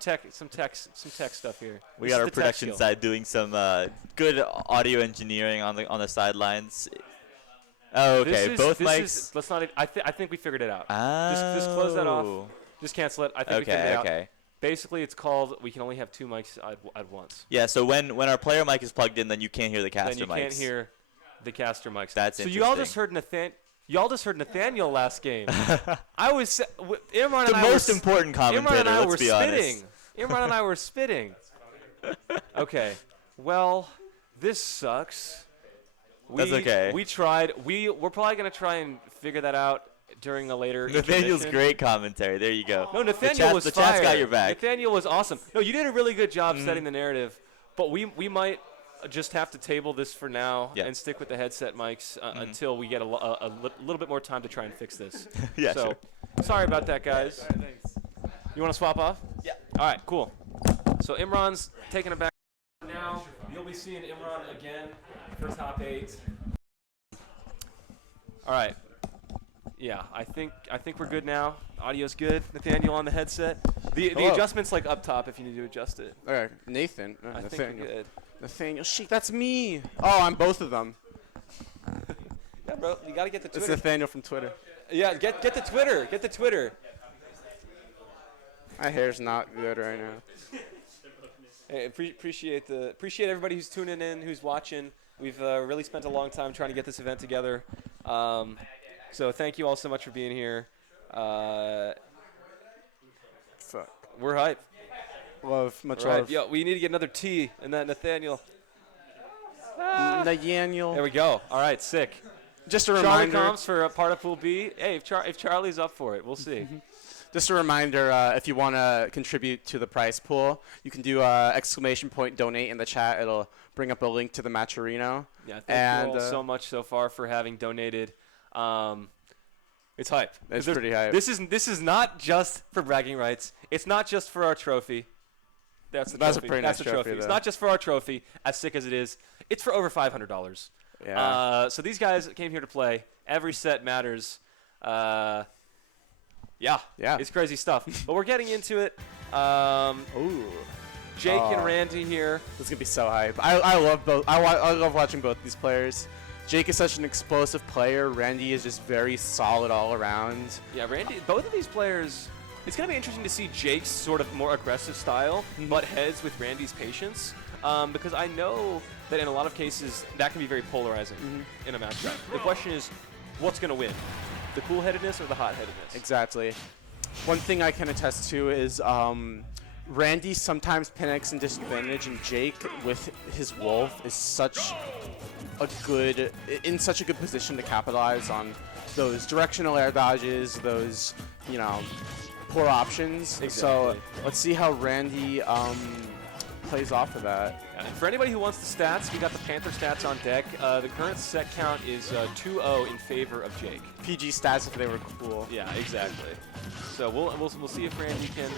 tech stuff here. We This got is our the tech production skill. side doing some good audio engineering on the sidelines. Oh, okay. Both mics. Let's not. I think we figured it out. Oh. Just close that off. Just cancel it. I think we figured it out. Okay. Basically, it's called we can only have 2 mics at once. Yeah. So when our player mic is plugged in, then you can't hear the caster Then you mics. can't hear the caster mics. That's so interesting. you all just heard Nathaniel last game. I was Imran The and most I important commentator. Imran and I were let's be spitting. honest. Imran and I were spitting. Okay. Well, this sucks. That's okay. We tried. We're probably gonna try and figure that out during a later. Nathaniel's intermission. great commentary. There you go. No, Nathaniel was the chat's fire. got your back. Nathaniel was awesome. No, you did a really good job setting the narrative, but we might just have to table this for now Yeah. and stick with the headset mics until we get a little bit more time to try and fix this. Yeah, So, sure. sorry about that, guys. You want to swap off? Yeah. All right, cool. So Imran's taking it back now. You'll be seeing Imran again for top 8. All right. Yeah, I think we're good now. Audio's good. Nathaniel on the headset. The Hello. adjustment's like up top if you need to adjust it. Okay, Nathan. I think Nathaniel. we're good. Nathaniel. Sheik, that's me. Oh, I'm both of them. Yeah, bro, you gotta get the It's Twitter. Nathaniel from Twitter. Yeah, get the Twitter. Get the Twitter. My hair's not good right now. Hey, appreciate everybody who's tuning in, who's watching. We've really spent a long time trying to get this event together. So thank you all so much for being here. Fuck. We're hype. Much Right. love. Yo, we need to get another T in that Nathaniel. Nathaniel. There we go. All right, sick. Just a Charlie reminder. comes for a part of Pool B. Hey, if Charlie's up for it, we'll see. Just a reminder, if you want to contribute to the prize pool, you can do !donate in the chat. It'll bring up a link to the Matcherino. Yeah, thank you all so much so far for having donated. It's hype. It's pretty hype. This is not just for bragging rights. It's not just for our trophy. That's the That's a trophy. pretty That's nice the trophy. trophy, It's though. not just for our trophy, as sick as it is. It's for over $500. Yeah. So these guys came here to play. Every set matters. Yeah. Yeah. It's crazy stuff. But we're getting into it. Ooh. Jake and Randy here. This is gonna be so hype. I love both. I love watching both these players. Jake is such an explosive player. Randy is just very solid all around. Yeah, Randy. Both of these players It's going to be interesting to see Jake's sort of more aggressive style butt heads with Randy's patience, because I know that in a lot of cases that can be very polarizing in a matchup. The question is, what's going to win? The cool-headedness or the hot-headedness? Exactly. One thing I can attest to is Randy sometimes panics and disadvantage, and Jake with his Wolf is in such a good position to capitalize on those directional air dodges, those, poor options. Exactly. So let's see how Randy plays off of that. And for anybody who wants the stats, we got the Panther stats on deck. The current set count is 2-0 in favor of Jake. PG stats if they were cool. Yeah, exactly. So we'll see if Randy can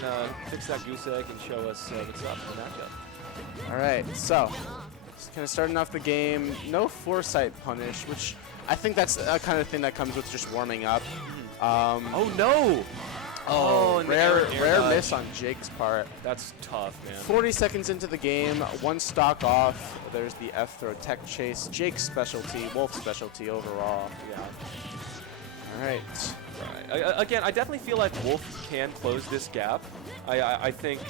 fix that goose egg and show us what's up in the matchup. All right, so kind of starting off the game, no foresight punish, which I think that's a kind of thing that comes with just warming up. Oh no! Oh, rare rare dodge. miss on Jake's part. That's tough, man. 40 seconds into the game, one stock off. There's the F throw tech chase. Jake's specialty, Wolf's specialty overall. Yeah. All right. Right. Again, I definitely feel like Wolf can close this gap. I think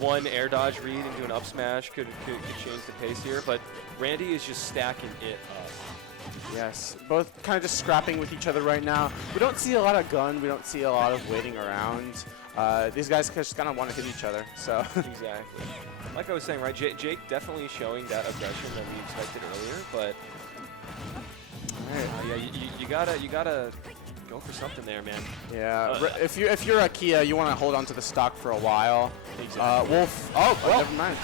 one air dodge read into an up smash could change the pace here, but Randy is just stacking it up. Yes, both kind of just scrapping with each other right now. We don't see a lot of gun. We don't see a lot of waiting around. These guys just kind of want to hit each other. So Exactly. Like I was saying, right? Jake definitely showing that aggression that we expected earlier, but you gotta go for something there, man. yeah, if you're a Kia, you want to hold on to the stock for a while. Exactly. Wolf. Oh, well, never mind.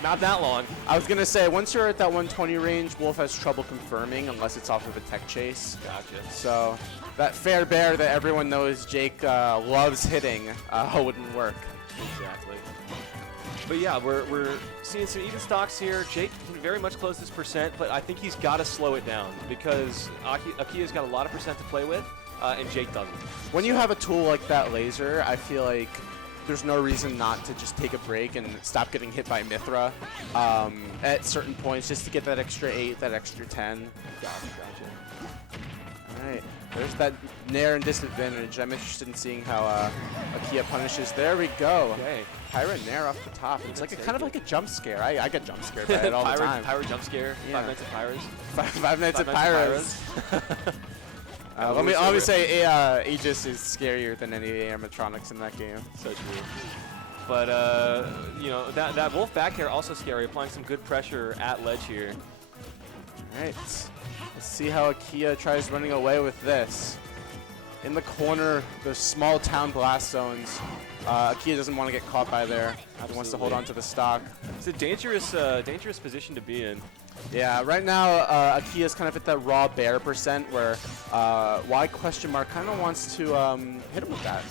Not that long. I was gonna say once you're at that 120 range, Wolf has trouble confirming unless it's off of a tech chase. Gotcha. So that fair bear that everyone knows Jake loves hitting wouldn't work. Exactly. But yeah, we're seeing some even stocks here. Jake can very much close this percent, but I think he's got to slow it down because Akia's got a lot of percent to play with, and Jake doesn't. When you have a tool like that laser, I feel like there's no reason not to just take a break and stop getting hit by Mithra at certain points just to get that extra 8, that extra 10. Gotcha. All right, there's that nair and disadvantage. I'm interested in seeing how Akia punishes. There we go. Okay. Pyra nair off the top. It's like kind of like a jump scare. I get jump scared by it all the time. Pyra jump scare. Yeah. 5 Nights at Pyra's. Five Nights at Pyra's. Let me say Aegis is scarier than any animatronics in that game. So true. But that Wolf back air also scary, applying some good pressure at ledge here. All right. Let's see how Akia tries running away with this. In the corner, those small town blast zones. Akia doesn't want to get caught by there. He wants to hold on to the stock. It's a dangerous position to be in. Yeah, right now Akia's kind of at that raw bear percent where Y kind of wants to hit him with that.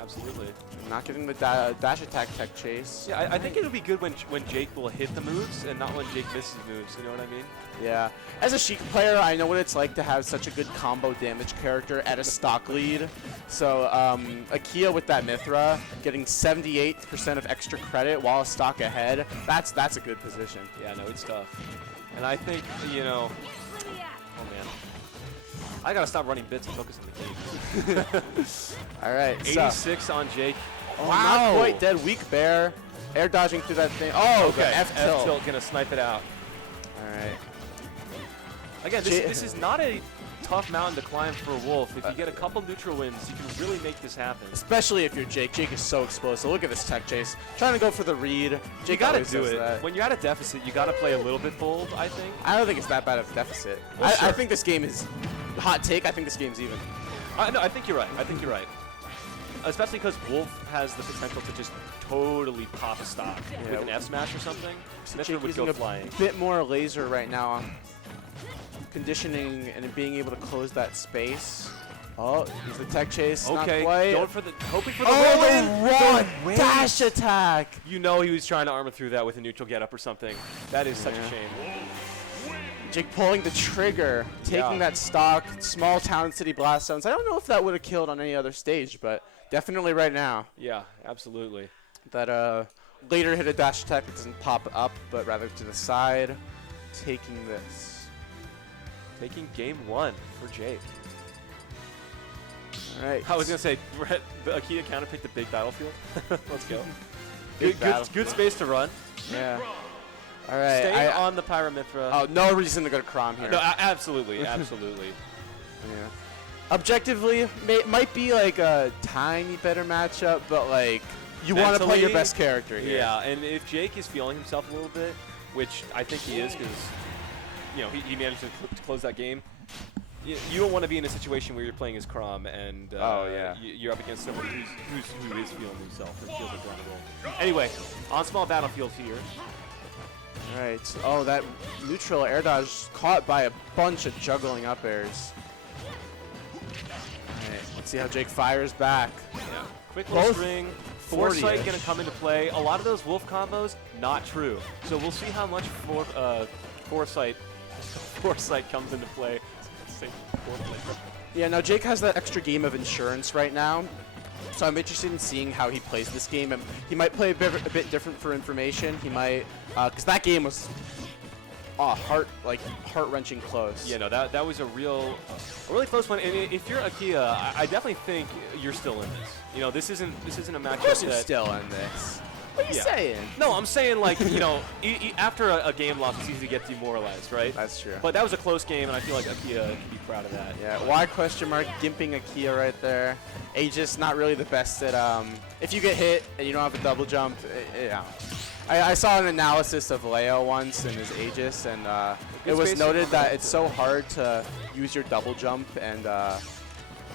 Absolutely. Not getting the dash attack tech chase. Yeah, I think it'll be good when Jake will hit the moves and not when Jake misses moves. You know what I mean? Yeah. As a Sheik player, I know what it's like to have such a good combo damage character at a stock lead. So Akia with that Mithra, getting 78% of extra credit while a stock ahead, that's a good position. Yeah, no, it's tough. And I think, oh man. I gotta stop running bits and focus on the game. All right, 86 on Jake. Oh, wow. Not quite dead. Weak bear. Air dodging through that thing. Oh, okay. F tilt gonna snipe it out. All right. Again, this is not a tough mountain to climb for Wolf. If you get a couple neutral wins, you can really make this happen. Especially if you're Jake. Jake is so explosive. Look at this tech chase. Trying to go for the read. Jake you gotta do it. That. When you're at a deficit, you gotta play a little bit bold, I think. I don't think it's that bad of a deficit. Well, sure. I think this game is hot take. I think this game's even. No, I think you're right. Especially because Wolf has the potential to just totally pop a stock with an F smash or something. Jake would go flying. A bit more laser right now. Conditioning and being able to close that space. Oh, he's the tech chase. Okay, not quite. hoping for the run dash attack. You know he was trying to armor through that with a neutral getup or something. That is such a shame. Jake pulling the trigger, taking that stock, small town city blast zones. I don't know if that would have killed on any other stage, but definitely right now. Yeah, absolutely. That later hit a dash attack that doesn't pop up, but rather to the side, taking this. Taking game 1 for Jake. Yeah. All right. I was gonna say, the Akia counterpicked the big battlefield. Let's go. Big Good space to run. Yeah. All right. Staying on the Pyramithra. Oh, no reason to go to Crom here. No, absolutely, absolutely. Yeah. Objectively, might be like a tiny better matchup, but like you want to play your Mentally, best character here. Yeah, and if Jake is feeling himself a little bit, which I think he is, because he managed to close that game. You don't want to be in a situation where you're playing as Crom and you're up against somebody who is feeling himself and feels like they're on a roll. Anyway, on small battlefields here. All right. Oh, that neutral air dodge caught by a bunch of juggling up airs. All right, let's see how Jake fires back. Yeah. Quick little Both string. 40-ish. Foresight going to come into play. A lot of those wolf combos, not true. So we'll see how much foresight comes into play. Yeah, now Jake has that extra game of insurance right now, so I'm interested in seeing how he plays this game. And he might play a bit different for information. He might, because that game was heart-wrenching close. Yeah, no, that was a really close one. And if you're Akia, I definitely think you're still in this. This isn't a matchup Of course you're that still in this. What are you saying? No, I'm saying like after a game loss, it's easy to get demoralized, right? That's true. But that was a close game, and I feel like Akia can be proud of that. Yeah, why question mark gimping Akia right there. Aegis not really the best at if you get hit and you don't have a double jump, I saw an analysis of Leo once in his Aegis, and it was noted that it's so hard to use your double jump, and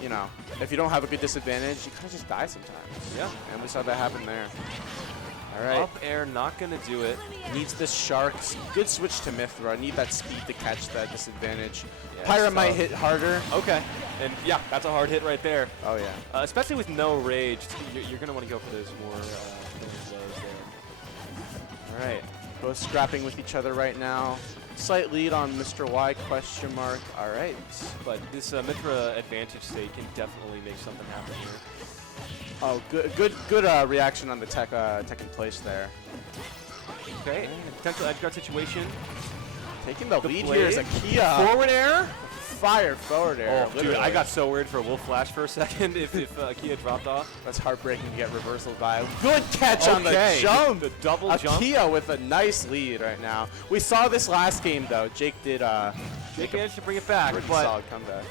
if you don't have a good disadvantage, you kind of just die sometimes. Yeah. And we saw that happen there. All right. Up air, not going to do it. Needs the Sharks. Good switch to Mithra. Need that speed to catch that disadvantage. Yeah, Pyra might hit harder. Okay. And yeah, that's a hard hit right there. Oh, yeah. Especially with no rage. You're going to want to go for those more blows there. All right. Both scrapping with each other right now. Slight lead on Mr. Y, question mark. All right. But this Mithra advantage state can definitely make something happen here. Oh, good reaction on the tech in place there. Okay, potential edge guard situation. Taking the lead here is Akia. Forward air? Fire forward air. Oh, dude, I got so worried for a wolf flash for a second if Akia dropped off. That's heartbreaking to get reversal by. Good catch on the jump. The double jump. Akia with a nice lead right now. We saw this last game, though. Jake managed to bring it back, pretty but solid comeback.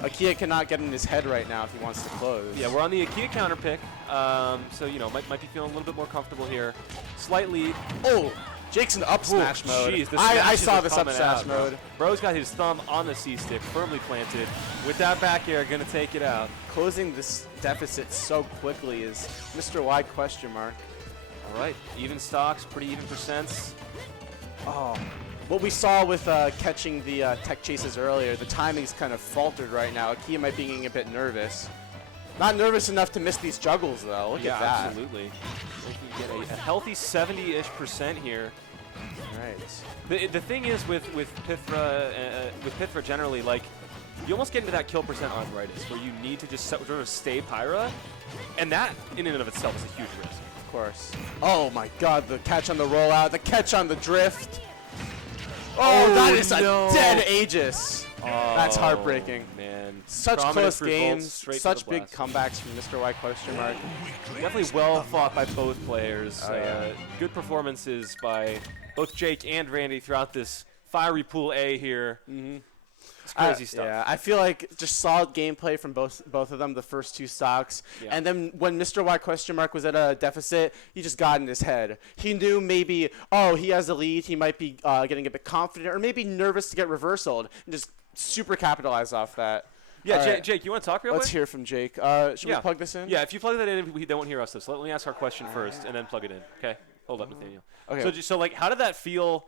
Akia cannot get in his head right now if he wants to close. Yeah, we're on the Akia counter pick, so might be feeling a little bit more comfortable here. Slight lead. Oh, Jake's in up smash mode. Jeez, I saw this up smash mode. Bro's got his thumb on the C-stick, firmly planted. With that back air, gonna take it out. Closing this deficit so quickly is Mr. Y question mark. All right, even stocks, pretty even percents. Oh. What we saw with catching the tech chases earlier, the timing's kind of faltered right now. Akia might be getting a bit nervous. Not nervous enough to miss these juggles, though. Look at that. Absolutely. They can get a healthy 70-ish% here. Right. The thing is with Pythra generally, like, you almost get into that kill percent arthritis where you need to just sort of stay Pyra, and that in and of itself is a huge risk. Of course. Oh my God, the catch on the rollout, the catch on the drift. Oh, that is a dead Aegis. Oh, that's heartbreaking. Man. Such close games, such big blast. comebacks from Mr. Y question mark. Definitely well fought by both players. Oh, yeah. Good performances by both Jake and Randy throughout this fiery pool A here. Mm-hmm. It's crazy stuff. Yeah, I feel like just solid gameplay from both of them, the first two stocks. Yeah. And then when Mr. Y question mark was at a deficit, he just got in his head. He knew maybe, he has the lead, he might be getting a bit confident, or maybe nervous to get reversaled, and just super capitalize off that. Yeah, Right. Jake, you want to talk real quick? Let's hear from Jake. Should we plug this in? Yeah, if you plug that in, they won't hear us, though. So let me ask our question first, and then plug it in. Okay? Hold up, Nathaniel. Okay. So like, how did that feel,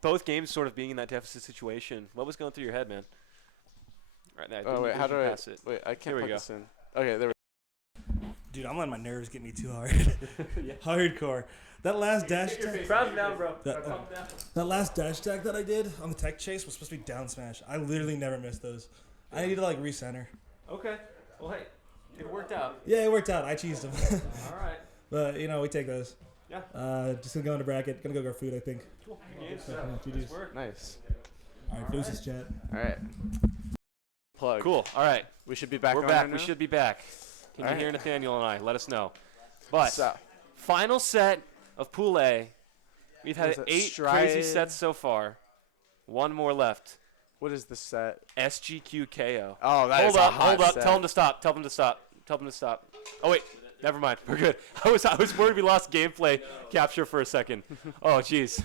both games sort of being in that deficit situation? What was going through your head, man? Right, wait, how do I pass it? Wait, I can't Here we plug go. this in. Okay, there we Dude, I'm letting my nerves get me too hard. Hardcore. That last dash attack. Proud down, bro. That last dash attack that I did on the tech chase was supposed to be down smash. I literally never missed those. I need to recenter. Okay. Well, hey, it worked out. Yeah, it worked out. I cheesed them. All right. But we take those. Yeah. Just gonna go into bracket. Gonna go grab food, I think. Cool. GG's. Nice. All right, deuces, chat. All right. unplug. Cool. All right. We should be back. We're on back. right We now? should be back. Can All you hear right. Nathaniel and I? Let us know. But So, final set of Pool A. We've had What is it? 8 Stride. crazy sets so far. One more left. what is the set? SGQ KO. Oh, that is Hold a up, hot hold up. set. Tell him to stop. Tell him to stop. Tell him to stop. Oh wait, never mind. We're good. I was worried we lost gameplay capture for a second. Oh jeez.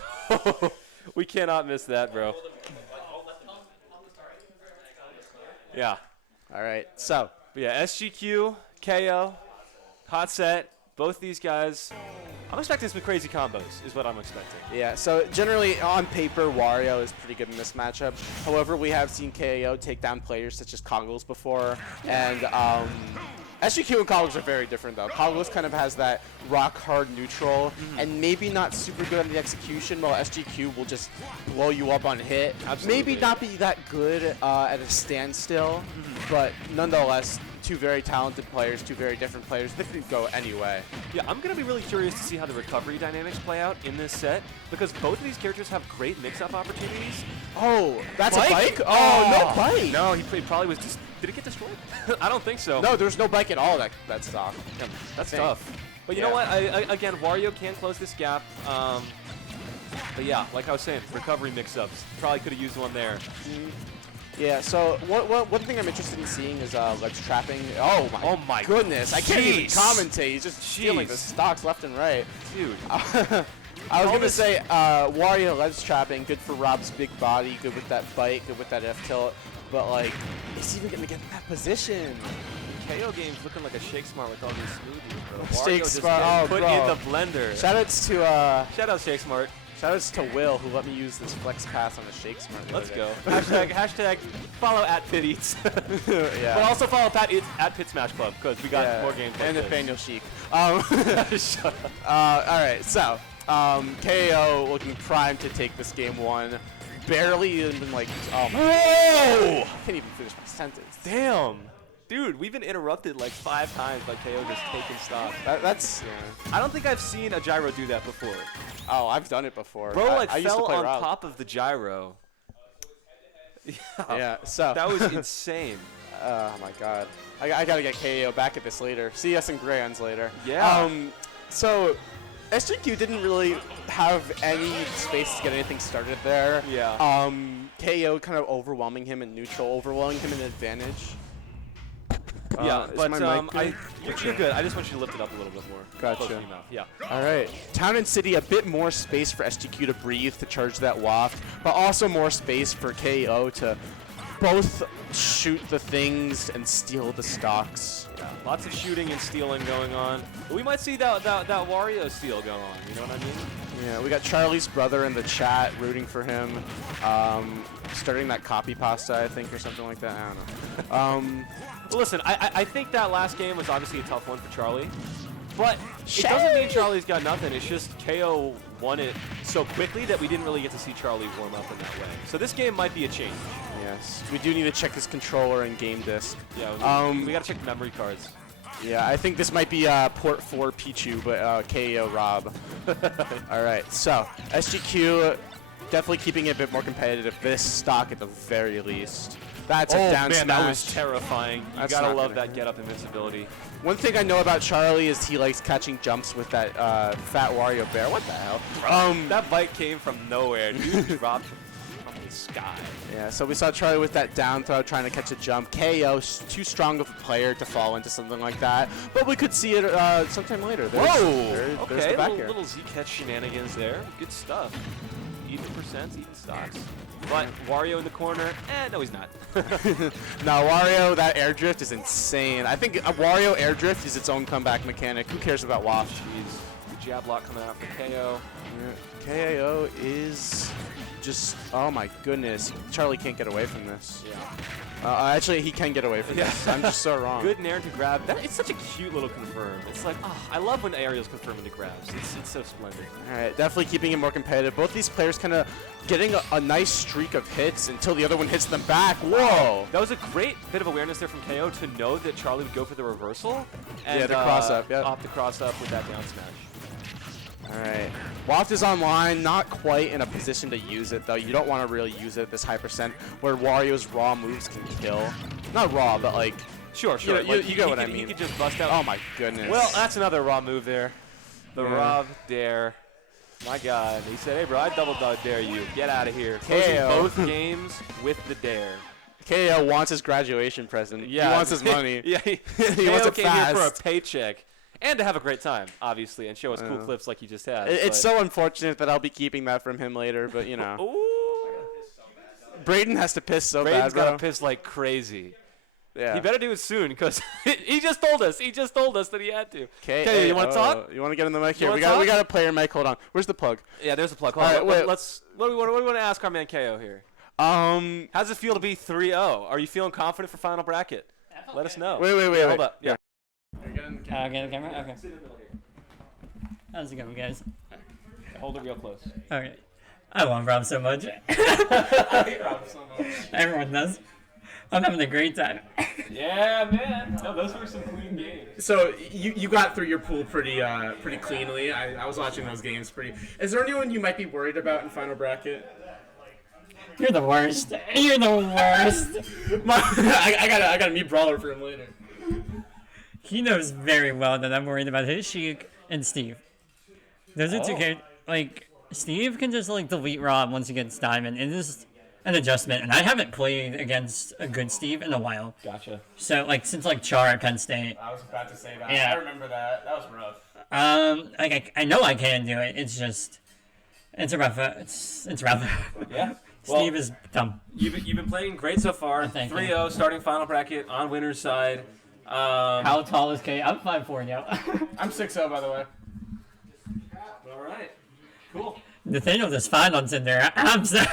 We cannot miss that, bro. Yeah. All right. So, But yeah, SGQ, KO, hot set. Both these guys. I'm expecting some crazy combos, is what I'm expecting. yeah. So generally, on paper, Wario is pretty good in this matchup. However, we have seen KO take down players such as Coggles before, and SGQ and Coggles are very different though. Coggles kind of has that rock hard neutral, and maybe not super good on the execution, while SGQ will just blow you up on hit. Absolutely. Maybe not be that good at a standstill, but nonetheless, two very talented players, two very different players. They could go any way. Yeah, I'm going to be really curious to see how the recovery dynamics play out in this set, because both of these characters have great mix-up opportunities. Oh, that's Bike? a bike? Oh, no bike. No, he probably was just... Did it get destroyed? I don't think so. No, there's no bike at all that stock. That's Dang. tough. But you know what? Again, Wario can close this gap. But yeah, like I was saying, recovery mix-ups. Probably could have used one there. Yeah, so one thing I'm interested in seeing is ledge trapping. Oh my goodness, I can't even Jeez. commentate. He's just stealing the Jeez. stocks left and right. Dude. I was All gonna this- say Wario ledge trapping, good for Rob's big body, good with that bite, good with that F tilt. But like, is he even gonna get in that position? KO game's looking like a Shake Smart with all these smoothies, bro. Shake Wario just Smart, getting oh, put bro. in the blender. Shoutouts to Shout out Shake Smart. shoutouts to Will who let me use this flex pass on the Shake Smart. the Let's other go. day. hashtag follow at Pit Eats. Yeah. But also follow at Pit Smash Club, because we got Yeah, more games like and this. Nathaniel Sheik. Shut up. All right, so KO looking primed to take this game one. Barely even like, oh my, Whoa! can't even finish my sentence. Damn. Dude, we've been interrupted like 5 times by KO just taking stock. That's yeah. I don't think I've seen a gyro do that before. Oh, I've done it before. Bro, like I used to fell play on Rob. top of the gyro. Yeah, so That was insane. oh my god, I gotta get KO back at this later. See us in Grayons later. Yeah. So SGQ didn't really have any space to get anything started there. Yeah. KO kind of overwhelming him in neutral, overwhelming him in advantage. Yeah, is but my mic good? you're good. I just want you to lift it up a little bit more. Gotcha. Close to your mouth. Yeah. All right. Town and City, a bit more space for SGQ to breathe, to charge that waft, but also more space for KO to both shoot the things and steal the stocks. Yeah. Lots of shooting and stealing going on. But we might see that Wario steal go on. You know what I mean? Yeah, we got Charlie's brother in the chat rooting for him, starting that copy pasta, I think, or something like that. I don't know. Well, listen, I think that last game was obviously a tough one for Charlie. But it doesn't mean Charlie's got nothing. It's just KO won it so quickly that we didn't really get to see Charlie warm up in that way. So this game might be a change. Yes, we do need to check his controller and game disc. Yeah, we got to check the memory cards. Yeah, I think this might be port 4 Pichu, but KO Rob. All right, so SGQ definitely keeping it a bit more competitive. This stock at the very least. That's a down man, smash. that was terrifying. You That's gotta not love gonna that get-up invincibility. One thing I know about Charlie is he likes catching jumps with that fat Wario bear. What the hell? That bite came from nowhere. Dude dropped from the sky. Yeah, so we saw Charlie with that down throw trying to catch a jump. KO, too strong of a player to fall into something like that. But we could see it sometime later. There's Okay, the back air. little Z-catch shenanigans there. Good stuff. Even percents, even stocks. But Wario in the corner, no he's not. No, Wario, that air drift is insane. I think a Wario air drift is its own comeback mechanic. Who cares about waft? Jeez, good jab block coming out from KO. Yeah, KO is just, oh my goodness. Charlie can't get away from this. Yeah. Actually, he can get away from this. I'm just so wrong. Good nair to grab. It's such a cute little confirm. It's like, I love when aerials confirm into grabs. It's so splendid. All right, definitely keeping it more competitive. Both these players kind of getting a nice streak of hits until the other one hits them back. Whoa! That was a great bit of awareness there from KO to know that Charlie would go for the reversal. And, Yeah, the cross-up, yep. Off the cross-up with that down smash. All right. Waft is online, not quite in a position to use it, though. You don't want to really use it at this high percent where Wario's raw moves can kill. not raw, but like. Sure. You know, Like, you get he what I could- mean. He could just bust out. Oh my goodness. Well, that's another raw move there. The Yeah. Rob dare. My God. He said, hey, bro, I double dog dare you. Get out of here. Closing KO. both games with the dare. KO wants his graduation present. Yeah. He wants his money. Yeah. He KO wants it came here for a fast. paycheck. And to have a great time, obviously, and show us cool clips like he just had. It's but- so unfortunate that I'll be keeping that from him later, but you know. Ooh. Braden has to piss so Braden's bad, bro. got to piss like crazy. Yeah. He better do it soon because he just told us. He just told us that he had to. Okay, you want to talk? You want to get in the mic here? wanna We got talk? a player mic. Hold on. Where's the plug? Yeah, there's a plug. All right, wait. Let's. What do we want to ask our man KO here? How's it feel to be 3-0? Are you feeling confident for final bracket? Let us know. Wait. Hold up. Yeah. Okay, the camera? Okay. How's it going, guys? Hold it real close. Okay. I want Rob so much. Everyone does. I'm having a great time. Yeah, man. No, those were some clean games. So you got through your pool pretty cleanly. I was watching those games pretty. Is there anyone you might be worried about in final bracket? You're the worst. You're the worst. I got a meet brawler for him later. He knows very well that I'm worried about his Sheik and Steve. Those are two characters. Like, Steve can just, like, delete Rob once he gets Diamond. It is an adjustment, and I haven't played against a good Steve in a while. Gotcha. So, like, since, like, Char at Penn State. I was about to say that. Yeah. I remember that. That was rough. Like, I know I can do it. It's just, it's rough. It's rough. Yeah. Steve is dumb. You've been playing great so far. Thank you. 3-0, starting final bracket on winner's side. How tall is K? I'm 5'4" now. I'm 6'0", by the way. All right. Cool. Nathaniel just found on in there. I'm sorry.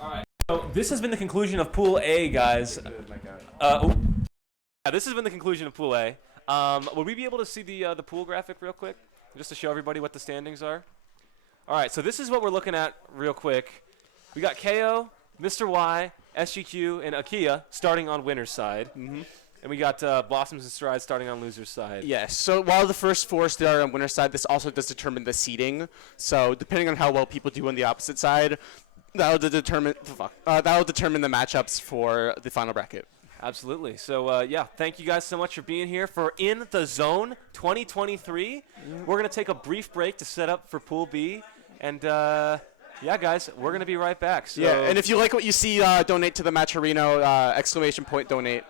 All right. So this has been the conclusion of Pool A, guys. Yeah, this has been the conclusion of Pool A. Would we be able to see the pool graphic real quick, just to show everybody what the standings are? All right. So this is what we're looking at real quick. We got KO, Mr. Y, SGQ, and Akia starting on winner's side. Mm-hmm. And we got Blossoms and Strides starting on loser's side. Yes. So while the first four start on winner's side, this also does determine the seeding. So depending on how well people do on the opposite side, that'll determine the matchups for the final bracket. Absolutely. So, yeah, thank you guys so much for being here for In the Zone 2023. We're going to take a brief break to set up for Pool B. And, yeah, guys, we're going to be right back. So Yeah, and if you like what you see, donate to the Matcherino, !donate.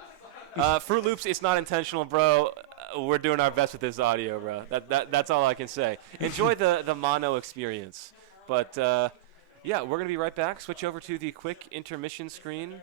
Fruit Loops, it's not intentional, bro. We're doing our best with this audio, bro. That's all I can say. Enjoy the mono experience. But, yeah, we're going to be right back. Switch over to the quick intermission screen.